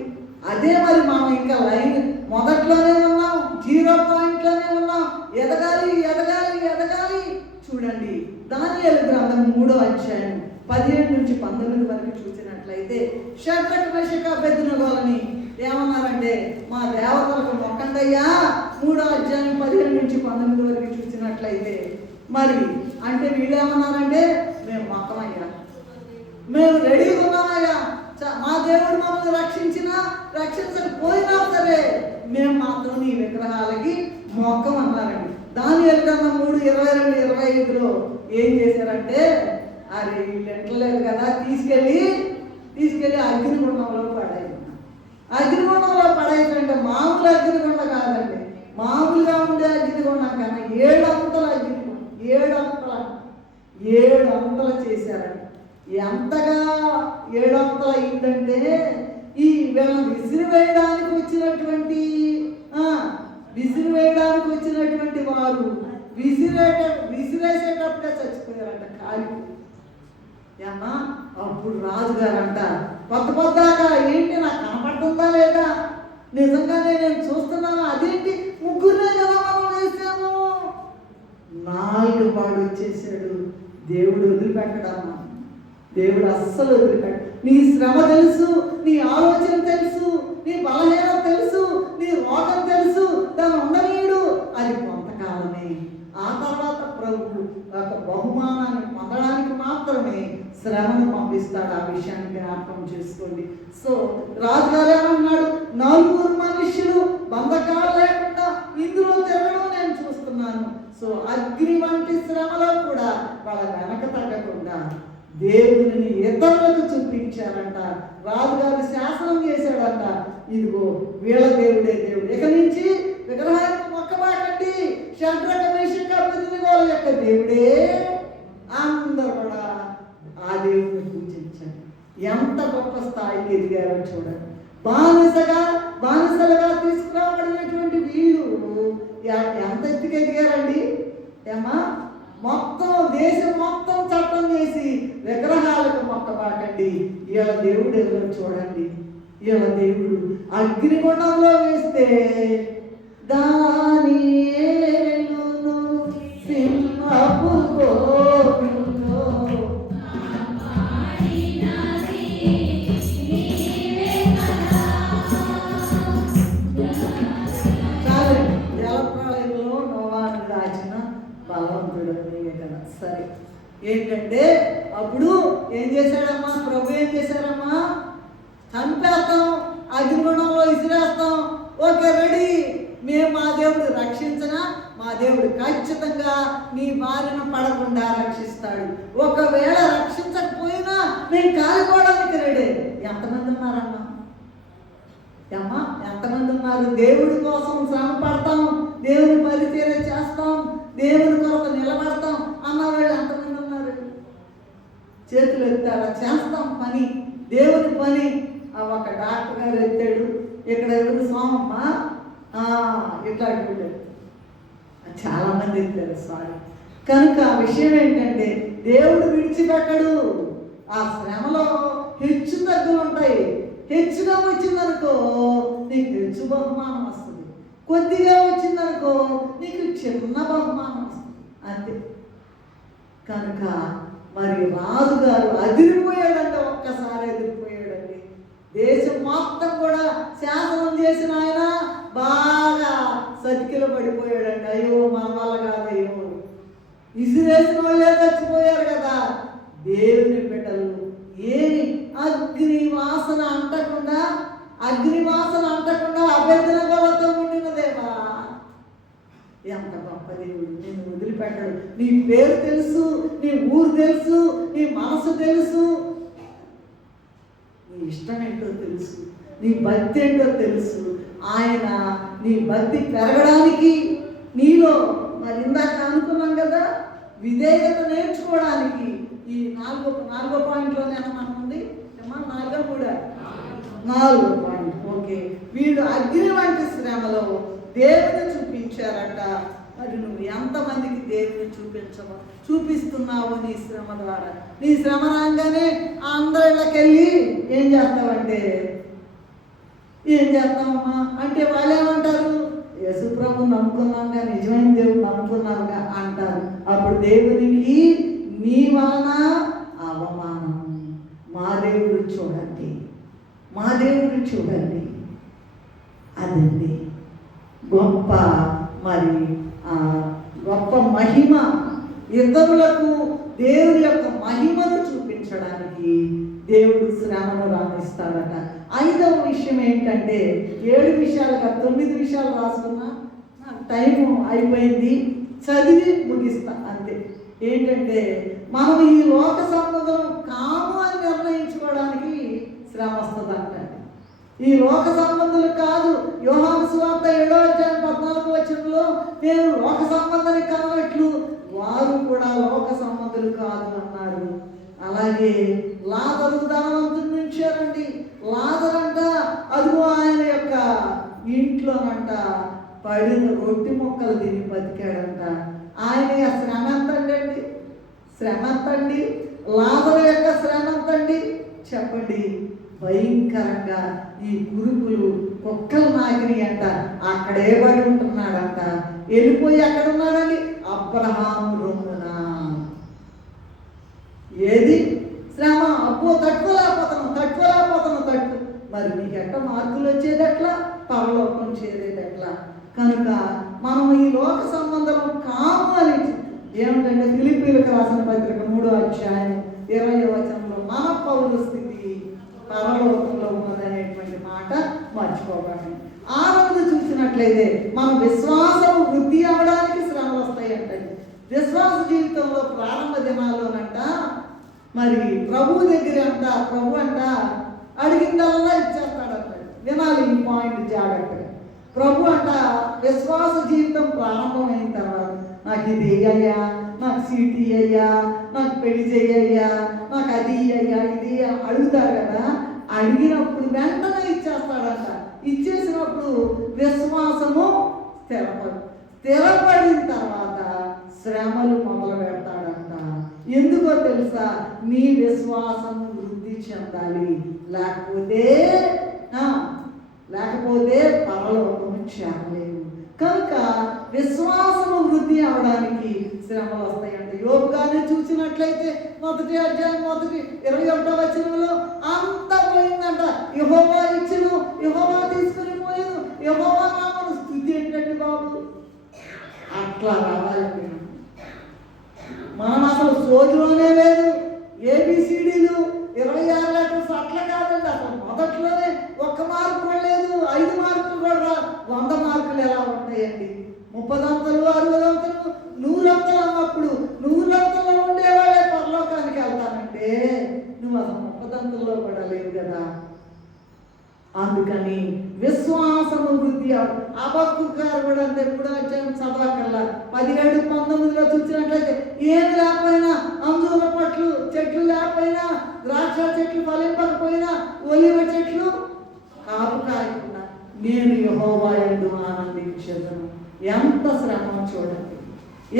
అదే మరి మనం ఇంకా లైన్ మొదట్లోనే ఉన్నాం, 0 పాయింట్లోనే ఉన్నాం. ఎదగాలి ఎదగాలి ఎదగాలి. చూడండి దానియేలు గ్రంథం 3వ అధ్యాయం 17 నుంచి 19 వరకు చూసినట్లయితే షద్రక్ మెషక్ అబేద్నెగోలని ఏమన్నారంటే మా దేవతలకు మొక్కండయ్యా. 3వ అధ్యాయం 15 నుంచి 19 వరకు చూసినట్లయితే మరి అంటే వీళ్ళు ఏమన్నారంటే మేము మొక్కమయ్యా, మేము రెడీగా ఉన్నామయ్యా, మా దేవుడు మమ్మల్ని రక్షించకపోయినా సరే మేము మాత్రం నీ విగ్రహాలకి మొక్కం అన్నారండి. దానియేలు గ్రంథం 3:22-25లో ఏం చేశారంటే అది లెట్టలేదు కదా, తీసుకెళ్ళి అగ్నిగుండంలో పడేది. అగ్నిగుండంలో పడేదంటే మామూలు అగ్నిగుండ కాదండి, మామూలుగా ఉండే అగ్నిగుండం కన్నా 7 అంతల అగ్నిగుండం, 7 అంతలు చేశారండి. ఎంతగా 7 అంతలు అయిందంటే ఈ వీళ్ళని విసిరివేయడానికి వచ్చినటువంటి వారు విసిరేసేటప్పుడే చచ్చిపోయారంట కాలి. ఏమన్నా అప్పుడు రాజుగారంట పొద్దాకా ఏంటి నాకు కనపడుతుందా లేదా, నిజంగానే నేను చూస్తున్నాను, అదేంటి 3 కదా మనం వేసాము. 4 పాడు వచ్చేసాడు. దేవుడు వదిలిపెట్టడమ్మా, దేవుడు అస్సలు వదిలిపెట్ట. నీ శ్రమ తెలుసు, నీ ఆలోచన తెలుసు, నీ బలహీనత తెలుసు, నీ రోగం తెలుసు, దాన్ని ఉండనీయుడు. అది కొంతకాలమే. ఆ తర్వాత ప్రభువు ఒక బహుమానాన్ని పొందడానికి మాత్రమే శ్రమను పంపిస్తాడు. ఆ విషయాన్ని జ్ఞాపకం చేసుకోండి. సో రాజుగారు ఏమన్నాడు? 4 మనుషులు బంధకాలు లేకుండా ఇందులో తిరగడం నేను చూస్తున్నాను. సో అగ్ని వంటి శ్రమలో కూడా వాళ్ళ వెనక తగ్గకుండా దేవుడిని ఇతరులకు చూపించారంట. రాజుగారు శాసనం చేశాడంట, ఇదిగో వీళ్ళ దేవుడే దేవుడు, ఇక నుంచి విగ్రహానికి మొక్కబాకండి, షద్రక్ మెషక్ అబేద్నెగోల యొక్క దేవుడే. అందరూ కూడా ఆ దేవుడిని పూజించారు. ఎంత గొప్ప స్థాయికి ఎదిగారో చూడండి. బానిసలుగా తీసుకురాబడినటువంటి వీళ్ళు ఎంత ఎత్తుకు ఎదిగారండి? ఏమా మొత్తం దేశం మొత్తం చట్టం చేసి విగ్రహాలకు మొక్కబాకండి, వీళ్ళ దేవుడు ఎవరో చూడండి. వీళ్ళ దేవుడు అగ్నిగుండంలో వేస్తే దానియేలును సింహపు గోరులో జలప్రళయంలో నోవాను దాచిన బలవంతుడు కదా. సరే ఏంటంటే అప్పుడు ఏం చేశాడమ్మా ప్రభు? ఏం చేశారమ్మా? చంపేస్తాం, అగ్నిగుండంలో విసిరేస్తాం, ఓకే రెడీ. మేము మా దేవుడు రక్షించనా? మా దేవుడు ఖచ్చితంగా నీ బారిన పడకుండా రక్షిస్తాడు. ఒకవేళ రక్షించకపోయినా మేము కాలిపోవడానికి రెడీ. ఎంతమంది ఉన్నారమ్మా? అమ్మా ఎంతమంది ఉన్నారు? దేవుడి కోసం శ్రమ పడతాం, దేవుని పరిచర్య చేస్తాం, దేవుని కొరకు నిలబడతాం అన్న వాళ్ళు ఎంతమంది ఉన్నారు? చేతులు ఎత్తారా? చేస్తాం పని, దేవుని పని. ఒక డాక్టర్ గారు ఎత్తాడు, ఇక్కడ ఎవరు సోమమ్మ ఇట్లా చాలామంది ఎత్తారు సారీ. కనుక ఆ విషయం ఏంటంటే దేవుడు విడిచిపెట్టడు. ఆ శ్రమలో హెచ్చు తగ్గులు ఉంటాయి. హెచ్చుగా వచ్చిందనుకో నీకు హెచ్చు బహుమానం వస్తుంది, కొద్దిగా వచ్చిందనుకో నీకు చిన్న బహుమానం వస్తుంది, అంతే. కనుక మరి రాజుగారు అదిరిపోయాడంటే, ఒక్కసారి అదిరిపోయాడండి. దేశం మొత్తం కూడా శాసనం చేసిన ఆయన బాగా సతికిల పడిపోయాడండి. అయ్యో మన వల్ల కాదయ్యో, ఇసిరేసిన వాళ్ళే చచ్చిపోయారు కదా. దేవుని బిడ్డలు ఏమి అగ్ని వాసన అంటకుండా అభ్యర్థనతో ఉండిన దేవా, ఎంత గొప్ప దేవుడు. నేను వదిలిపెట్టాడు. నీ పేరు తెలుసు, నీ ఊరు తెలుసు, నీ మనసు తెలుసు, నీ ఇష్టం ఏంటో తెలుసు, నీ భక్తి ఏంటో తెలుసు. ఆయన నీ భక్తి పెరగడానికి నీలో మరి ఇందాక అనుకున్నాం కదా, విధేయత నేర్చుకోవడానికి ఈ నాలుగో పాయింట్లోనే మనం ఉంది. 4 పాయింట్. ఓకే, వీళ్ళు అగ్ని వంటి శ్రమలో దేవుని చూపించారట. మరి నువ్వు ఎంతమందికి దేవుని చూపిస్తున్నావు నీ శ్రమ ద్వారా? నీ శ్రమ రాగానే అందరిళ్ళకి వెళ్ళి ఏం చేస్తామమ్మా అంటే వాళ్ళు ఏమంటారు? యేసు ప్రభు నమ్ముకున్నావుగా, నిజమైన దేవుడు నమ్ముకున్నావుగా అంటారు. అప్పుడు దేవునికి నీ వలన అవమానం. మా దేవుడు చూడండి, అదండి గొప్ప గొప్ప మహిమ. ఇతరులకు దేవుని యొక్క మహిమను చూపించడానికి దేవుడు శ్రమను రాణిస్తాడట. 5వ విషయం ఏంటంటే, 7 విషయాలు కాదు 9 విషయాలు రాసుకున్నా, టైము అయిపోయింది, చదివి ముగిస్తా అంతే. ఏంటంటే మనం ఈ లోక సంబంధం కాము అని నిర్ణయించుకోవడానికి శ్రమ వస్తుందంట. ఈ లోక సంబంధులు కాదు. యోహాను సువార్త 7:14 నేను లోక సంబంధాన్ని కానట్లు వారు కూడా లోక సంబంధులు కాదు అన్నారు. అలాగే లాజరు ధనవంతుని ఉంచారండి. లాజరు అంట అదిగో ఆయన యొక్క ఇంట్లోనంట పడిన రొట్టి ముక్కలు తిని బతికాడంట. ఆయన శ్రమ ఎంతండి, లాజరు యొక్క శ్రమ ఎంతండి చెప్పండి. భయంకరంగా ఈ కురుపులు కుక్కలు నాగిని అంట. అక్కడే పడి ఉంటున్నాడంట. వెళ్ళిపోయి అక్కడ ఉన్నాడండి అబ్రహాము రొమ్మున. ఏది శ్రమ? అబ్బో తట్టుకోలేకపోతాను. మరి నీకు ఎట్లా మార్కులు వచ్చేది ఎట్లా, పరలోకం చేరేది ఎట్లా? కనుక మనం ఈ లోక సంబంధం కాము అని ఏమిటంటే ఫిలిప్పీలకు రాసిన పత్రిక 3:20 మన పౌరు స్థితి పరలోకంలో ఉన్నదనేటువంటి మాట మర్చిపోకండి. 6వది చూసినట్లయితే మన విశ్వాసం వృద్ధి అవడానికి శ్రమలు వస్తాయంటండి. విశ్వాస జీవితంలో ప్రారంభ దినాల్లోనంట మరి ప్రభు దగ్గర ప్రభు అడిగిందల్లా ఇచ్చేస్తాడంట. వినాలి ఈ పాయింట్ జాగ్రత్తగా. ప్రభు విశ్వాస జీవితం ప్రారంభమైన తర్వాత నాకు ఇది అయ్యా, నాకు సీటీ అయ్యా, నాకు పెళ్లి చేయయ్యా, నాకు అది అయ్యా, ఇది అడుగుతారు కదా. అడిగినప్పుడు వెంటనే ఇచ్చేస్తాడంట. ఇచ్చేసినప్పుడు విశ్వాసము స్థిరపడిన తర్వాత శ్రమలు మొదలు పెడతాడంట. ఎందుకో తెలుసా? నీ విశ్వాసము వృద్ధి చెందాలి, లేకపోతే పరలోకము చేరలేవు. కనుక విశ్వాసము వృద్ధి అవడానికి శ్రమలు వస్తాయంట. యోబు గారిని చూసినట్లయితే 1వ అధ్యాయం 21 అంత పోయిందంట. యెహోవా ఇచ్చును, యెహోవా తీసుకుని పోయిను, యెహోవా నామమున స్తుతి ఏంటండి బాబు? అట్లా రావాలండి. మనం అసలు సోజులోనే లేదు. ABCDలు 26 లెటర్స్ అట్లా కాదండి. అసలు మొదట్లోనే 1 మార్కు కూడా లేదు, 5 మార్కులు కూడా 100 మార్కులు ఎలా ఉంటాయండి? 30 అంతలు, 60 అంతలు, 100 అంతలు అన్నప్పుడు 100 అంతల్లో ఉండేవాళ్ళే పరలోకానికి వెళ్తానంటే నువ్వు అసలు 30 అంతల్లో కూడా లేవు కదా. అందుకని విశ్వాసము వృద్ధి. హబక్కూకు గారు కూడా అంతే. ఎప్పుడు వచ్చాము చదవకల్లా 17:19 చూసినట్లయితే ఏమి లేకపోయినా అంజూర పట్లు చెట్లు లేకపోయినా, ద్రాక్ష చెట్లు ఫలింపకపోయినా, ఒలివ చెట్లు కాపు కాయకుండా నేను యెహోవా యందు ఆనందించెదను. ఎంత శ్రమ చూడండి,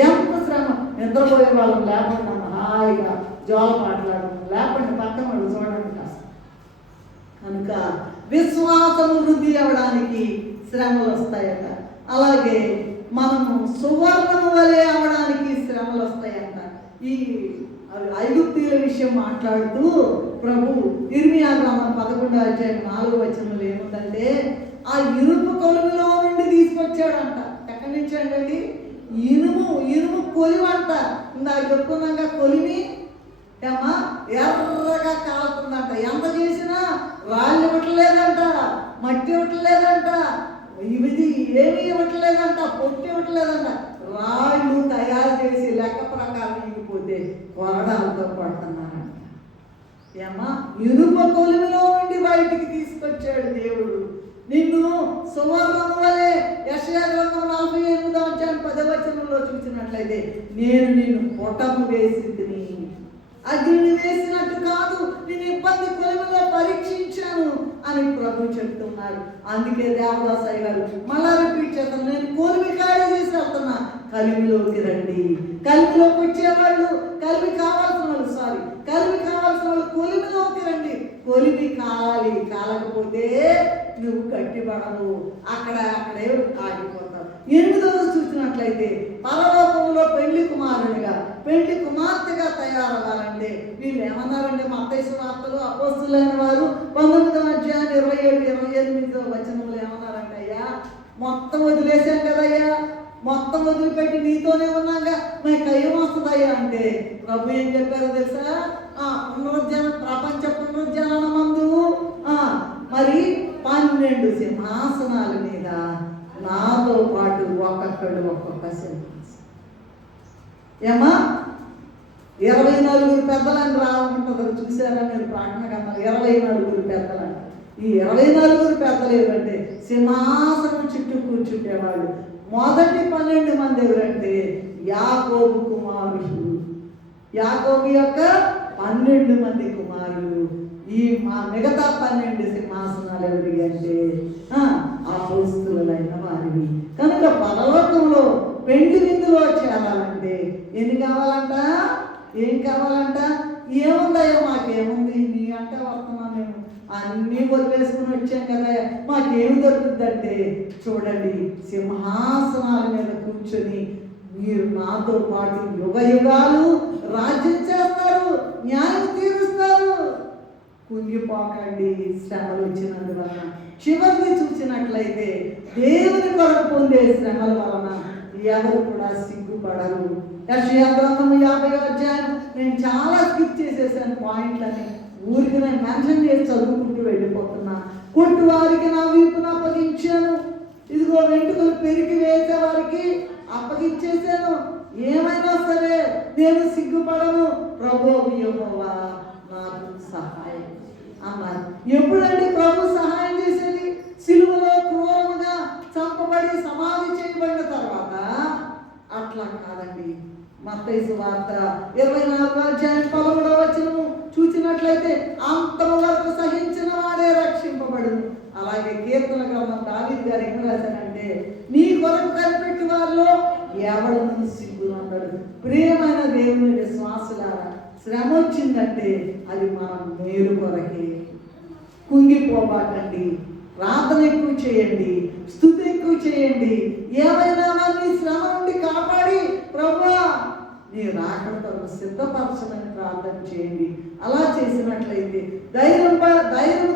ఎంత శ్రమ. నిద్రపోయే వాళ్ళం లేకుండా హాయిగా జోల మాట్లాడడం లేకుండా పక్కన వాళ్ళు చూడండి కాస్త. కనుక విశ్వాసము వృద్ధి అవ్వడానికి శ్రమలు వస్తాయట. అలాగే మనము సువర్ణము వలె అవడానికి శ్రమలు వస్తాయంట. ఈ ఐగుప్తీయుల విషయం మాట్లాడుతూ ప్రభు ఇర్మియా గ్రంథం 11:4 ఏముందంటే, ఆ ఇనుము కొలుములో నుండి తీసుకొచ్చాడంట. ఎక్కడి నుంచి అండి? ఇనుము కొలివంట. ఇందాక చెప్పుకున్నాక కొలిమి ఏమా ఎర్రగా కాలుతుందంట. ఎంత చేసినా రాళ్ళు ఇవ్వట్లేదంట, మట్టి ఇవ్వట్లేదంట, ఇది ఏమి ఇవ్వట్లేదంట, పొట్టి ఇవ్వట్లేదంట. రాళ్ళు తయారు చేసి లెక్క ప్రకారం ఇగిపోతే కొరడాలతో కొడుతున్నారంట. ఏమా ఇనుప కొలిమిలో నుండి బయటికి తీసుకొచ్చాడు దేవుడు. నిన్ను సువర్ణము వలె యెషయా గ్రంథం 48:10 చూసినట్లయితే, నేను నిన్ను పొటము వేసితిని, అగ్నిని వేసినట్టు కాదు, నేను ఇబ్బంది కొలిమిలో పరీక్షించాను అని ప్రభు చెప్తున్నారు. అందుకే దేవదాసయ్య గారు మళ్ళా రిపీట్ చేస్తాను, నేను కొలిమి ఖాళీ చేసి వెళ్తున్నా, కలిమిలోకి రండి. కలిమిలోకి వచ్చేవాళ్ళు, కలిమి కావాల్సిన వాళ్ళు కొలిమిలోకి రండి. కొలిమి కావాలి, కాలకపోతే నువ్వు కట్టిపడవు, అక్కడే ఆగిపోతావు. 8వ చూసినట్లయితే, పరలోకంలో పెళ్లి కుమార్తెగా తయారవ్వాలంటే వీళ్ళు ఏమన్నారంటే, మత్తయి సువార్తలో అపోస్తులైన వారు 19:27-28 ఏమన్నారంటే, అయ్యా మొత్తం వదిలేసాం కదయ్యా, మొత్తం వదిలిపెట్టి నీతోనే ఉన్నాగా, మీకు ఏం వస్తుందయ్యా అంటే ప్రభు ఏం చెప్పారో తెలుసా? ప్రపంచ పునరుజ్జానం మందు మరి 12 సింహాసనాల మీద నాతో పాటు ఒక్కొక్కడు ఒక్కొక్క సింహాసనం. ఏమా 24 పెద్దలని రావుంటుంది, చూసారా మీరు ప్రార్థన కన్నా? 24 పెద్దలని. ఈ 24 పెద్దలు ఏమంటే సింహాసనం చుట్టూ కూర్చుంటేవాళ్ళు. మొదటి 12 మంది ఎవరంటే యాకోబు కుమారులు, యాకోబు యొక్క 12 మంది కుమారులు. ఈ మిగతా 12 సింహాసనాలు ఎవరి అంటే అపోస్తలులైన వారివి. కనుక పరలోకంలో పెండి విందులో చేరాలంటే ఏం కావాలంట? ఏముందయ్యా మాకేముంది, నీ అంటే వస్తున్నాం మేము, అన్నీ వదిలేసుకుని వచ్చాం కదా, మాకేమి దొరుకుతుందంటే చూడండి, సింహాసనాల మీద కూర్చొని మీరు నాతో పాటు యుగ యుగాలు రాజ్యం చేస్తారు, న్యాయం తీరుస్తారు. కుంగిపోకండి శ్రమలు వచ్చినందువలన. చివరిని చూసినట్లయితే దేవుని కొరకు పొందే శ్రమల వలన ఎవరు కూడా సిగ్గుపడరు. యెషయా గ్రంథం 50 నేను చాలా స్కిప్ చేసేసాను పాయింట్లని, ఊరికి నేను మెన్షన్ చేసి చదువుకుంటూ వెళ్ళిపోతున్నా. కొట్టు వారికి నా వీపును అప్పగించాను, ఇదిగో వెంట్రుకలు పెరిగి వేసే వారికి అప్పగించేసాను, ఏమైనా సరే నేను సిగ్గుపడను, ప్రభువు యెహోవా నాకు సహాయం అన్నారు. ఎప్పుడండి ప్రభు సహాయం చేసేది? సిలువలో క్రూరముగా చంపబడి సమాధి చేయబడిన తర్వాత అట్లా కాదండి. మత్తయి సువార్త 24:13 చూసినట్లయితే, అంతము వరకు సహించిన వాడే రక్షింపబడును. అలాగే కీర్తన గ్రంథం దావీదు గారు ఏం రాశారంటే, నీ కొరకు కనిపెట్టి వారిలో ఎవడు సిగ్గునందడు. ప్రియమైన దేవుని విశ్వాసులారా, శ్రమ వచ్చిందంటే అది మనం మేలు కొరకే. కుంగిపోబాకండి, ప్రార్థన ఎక్కువ చేయండి, స్తుతి ఎక్కువ చేయండి. ఏమైనా నీ శ్రమ నుండి కాపాడి ప్రభువా నీ రాకడతో సిద్ధపరచమని ప్రార్థన చేయండి. అలా చేసినట్లయితే, ధైర్యం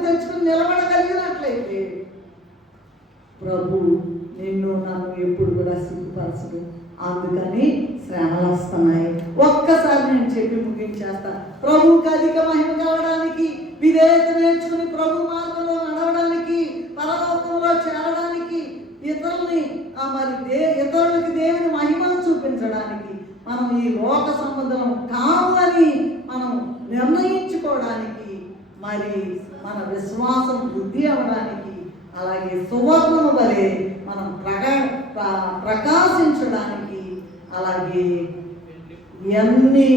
తెచ్చుకుని నిలబడగలిగినట్లయితే ప్రభు నిన్ను నన్ను ఎప్పుడు కూడా సిగ్గుపరచదు. అందుకని శ్రమలు వస్తున్నాయి. ఒక్కసారి నేను చెప్పి ముగించేస్తాను. ప్రభువుకి అధిక మహిమ కావడానికి, విధేయత నేర్చుకుని ప్రభు మార్గంలో నడవడానికి, పరలోకంలో చేరడానికి, ఇతరులకి దేవుని మహిమను చూపించడానికి, మనం ఈ లోక సంబంధం కావు అని మనం నిర్ణయించుకోవడానికి, మరి మన విశ్వాసం వృద్ధి అవ్వడానికి, అలాగే సువర్ణము వలె మనం ప్రకాశించడానికి, అలాగే ఎన్ని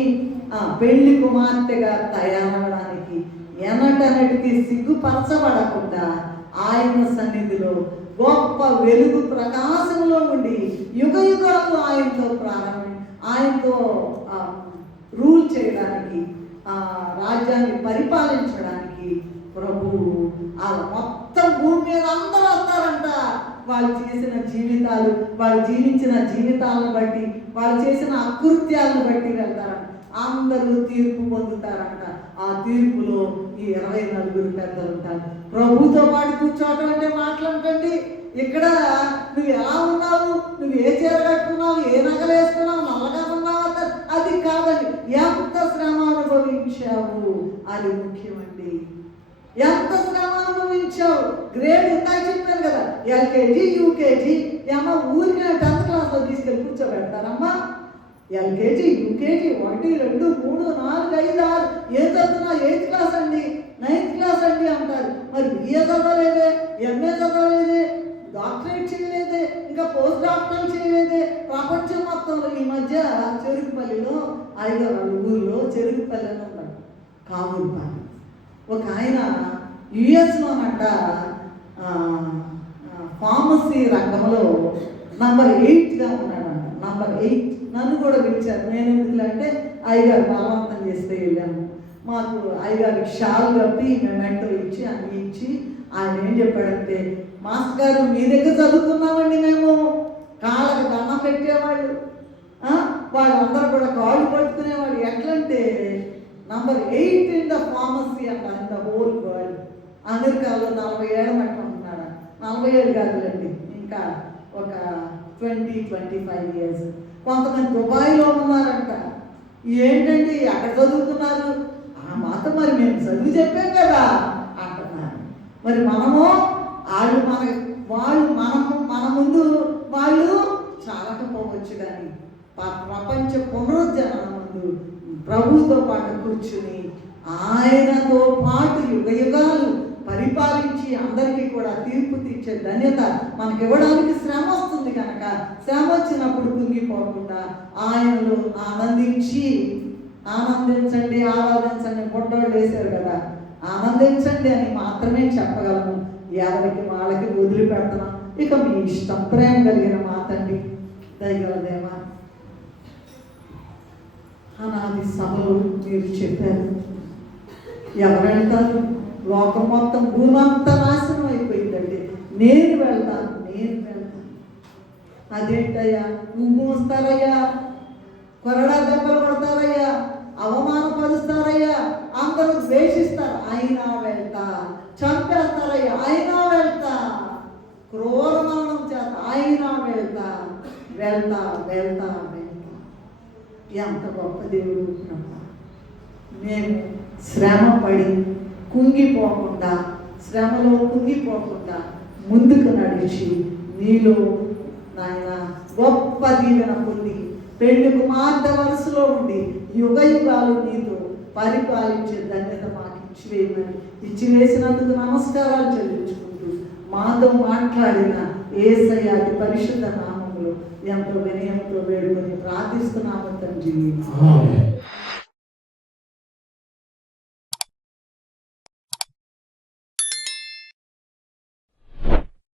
పెళ్లి కుమార్తెగా తయారవడానికి ఎన్నటన్నిటికీ సిగ్గుపరచబడకుండా ఆయన సన్నిధిలో గొప్ప వెలుగు ప్రకాశంలో ఉండి యుగ యుగాలు ఆయనతో రూల్ చేయడానికి, రాజ్యాన్ని పరిపాలించడానికి ప్రభువు మొత్తం భూమి మీద అందరూ వస్తారంట. వాళ్ళు చేసిన జీవితాలు, వాళ్ళు జీవించిన జీవితాలను బట్టి, వాళ్ళు చేసిన అకృత్యాలను బట్టి వెళ్తారంట. అందరూ తీర్పు పొందుతారంట. ఆ తీర్పులో ఈ 24 పెద్దలు ఉంటారు. ప్రభుతో పాటు కూర్చోవటం అంటే మాట్లాడండి. ఇక్కడ నువ్వు ఎలా ఉన్నావు, నువ్వు ఏ చీర కట్టుకున్నావు, ఏ నగలు వేసుకున్నావు, నల్లగా ఉన్నావు, అది కాదండి. ఎంత శ్రమ అనుభవించావు అది ముఖ్యమండి. ఎంత శ్రమ అనుభవించావు. గ్రేడ్ ఇందాక చెప్పాను కదా, ఎల్కేజీ యూకేజీ ఏమో ఊరికి 10th క్లాస్లో తీసుకెళ్ళి కూర్చోబెడతారమ్మా. ఎల్కేజీ యూకేజీ 1 2 3 4 5 6 ఏ చదువుతున్నా 8th క్లాస్ అండి, 9th క్లాస్ అండి అంటారు. మరి బిఏ చదవలేదే, ఎంఏ చదవలేదే, డాక్టరేట్ చేయలేదే, ఇంకా పోస్ట్ డాక్టరేట్ చేయలేదే. ప్రపంచం మొత్తంలో ఈ మధ్య చెరుకుపల్లిలో ఐదవరం ఊళ్ళో చెరుకుపల్లి అని ఉన్నాడు, కావూరుపల్లి. ఒక ఆయన యుఎస్లోనంట ఫార్మసీ రంగంలో నంబర్ 8గా ఉన్నాడంట. నంబర్ 8. నన్ను కూడా పిలిచారు. నేను ఎందుకు అంటే అయ్యగారు బలవంతం చేస్తే వెళ్ళాము. మాకు అయ్యగారికి షాల్ కప్పి మెమెంటో ఇచ్చి అన్ని ఇచ్చి ఆయన ఏం చెప్పాడంటే, మాస్టర్ గారు మీ దగ్గర చదువుకున్నామండి మేము. కాళ్ళకి దండం పెట్టేవాళ్ళు, వాళ్ళందరూ కూడా కాళ్ళు పట్టుకునేవాళ్ళు. ఎట్లంటే నంబర్ 8 ఇన్ ద ఫార్మసీ అంట, ఇన్ ద హోల్ వరల్డ్. అమెరికాలో 47 మట్టం ఉంటున్నాడు. 47 కాదులండి, ఇంకా ఒక 20-25 ఇయర్స్. కొంతమంది దుబాయ్లో ఉన్నారంట. ఏంటండి అక్కడ చదువుకున్నారు? ఆ మాత్రం మరి మేము చదువు చెప్పాం కదా అంటున్నారు. మరి మనము మన ముందు వాళ్ళు చాలకపోవచ్చు, కానీ ప్రపంచ పునరుద్ధరణ ముందు ప్రభువుతో పాటు కూర్చుని ఆయనతో పాటు యుగ యుగాలు పరిపాలించి అందరికీ కూడా తీర్పు తీర్చే ధన్యత మనకి ఇవ్వడానికి శ్రమ వస్తుంది కనుక, శ్రమ వచ్చినప్పుడు కుంగిపోకుండా ఆయనలో ఆనందించండి, ఆరాధించండి. బొడ్డోళ్ళు వేశారు కదా, ఆనందించండి అని మాత్రమే చెప్పగలము. ఎవరికి వాళ్ళకి వదిలిపెడతాం. ఇక మీ ఇష్టం. ప్రేమ కలిగిన మాతండి, దయగలదేమా, అనాది సభలో మీరు చెప్పారు, ఎవరు వెళ్తారు? లోకం మొత్తం భూమి అంతా నాశనం అయిపోయిందండి. నేను వెళ్తాను. అదేంటయ్యా, నువ్వు వస్తారయ్యా, కొరడా దెబ్బలు పడతారయ్యా, అవమానపరుస్తారయ్యా, అందరూ ద్వేషిస్తారు, అయినా వెళ్తా. చంపేస్తారయ్యా, అయినా వెళ్తా. క్రూర మరణం చేత అయినా వెళ్తా. ఎంత గొప్ప దేవుడు. మేము శ్రమపడి కుంగిపోకుండా, శ్రమలో కుంగిపోకుండా ముందుకు నడిచి నీలో నాయన గొప్ప దీవెన పొంది పెళ్లి కుమార్తె వరుసలో ఉండి యుగ యుగాలు నీతో పరిపాలించే ధన్యత మాకు ఇచ్చివేసినందుకు నమస్కారాలు చెల్లించుకుంటూ మాతో మాట్లాడిన యేసయ్య అతి పరిశుద్ధ నామములో ఎంతో వినయంతో వేడుకొని ప్రార్థిస్తున్నాము తండ్రి.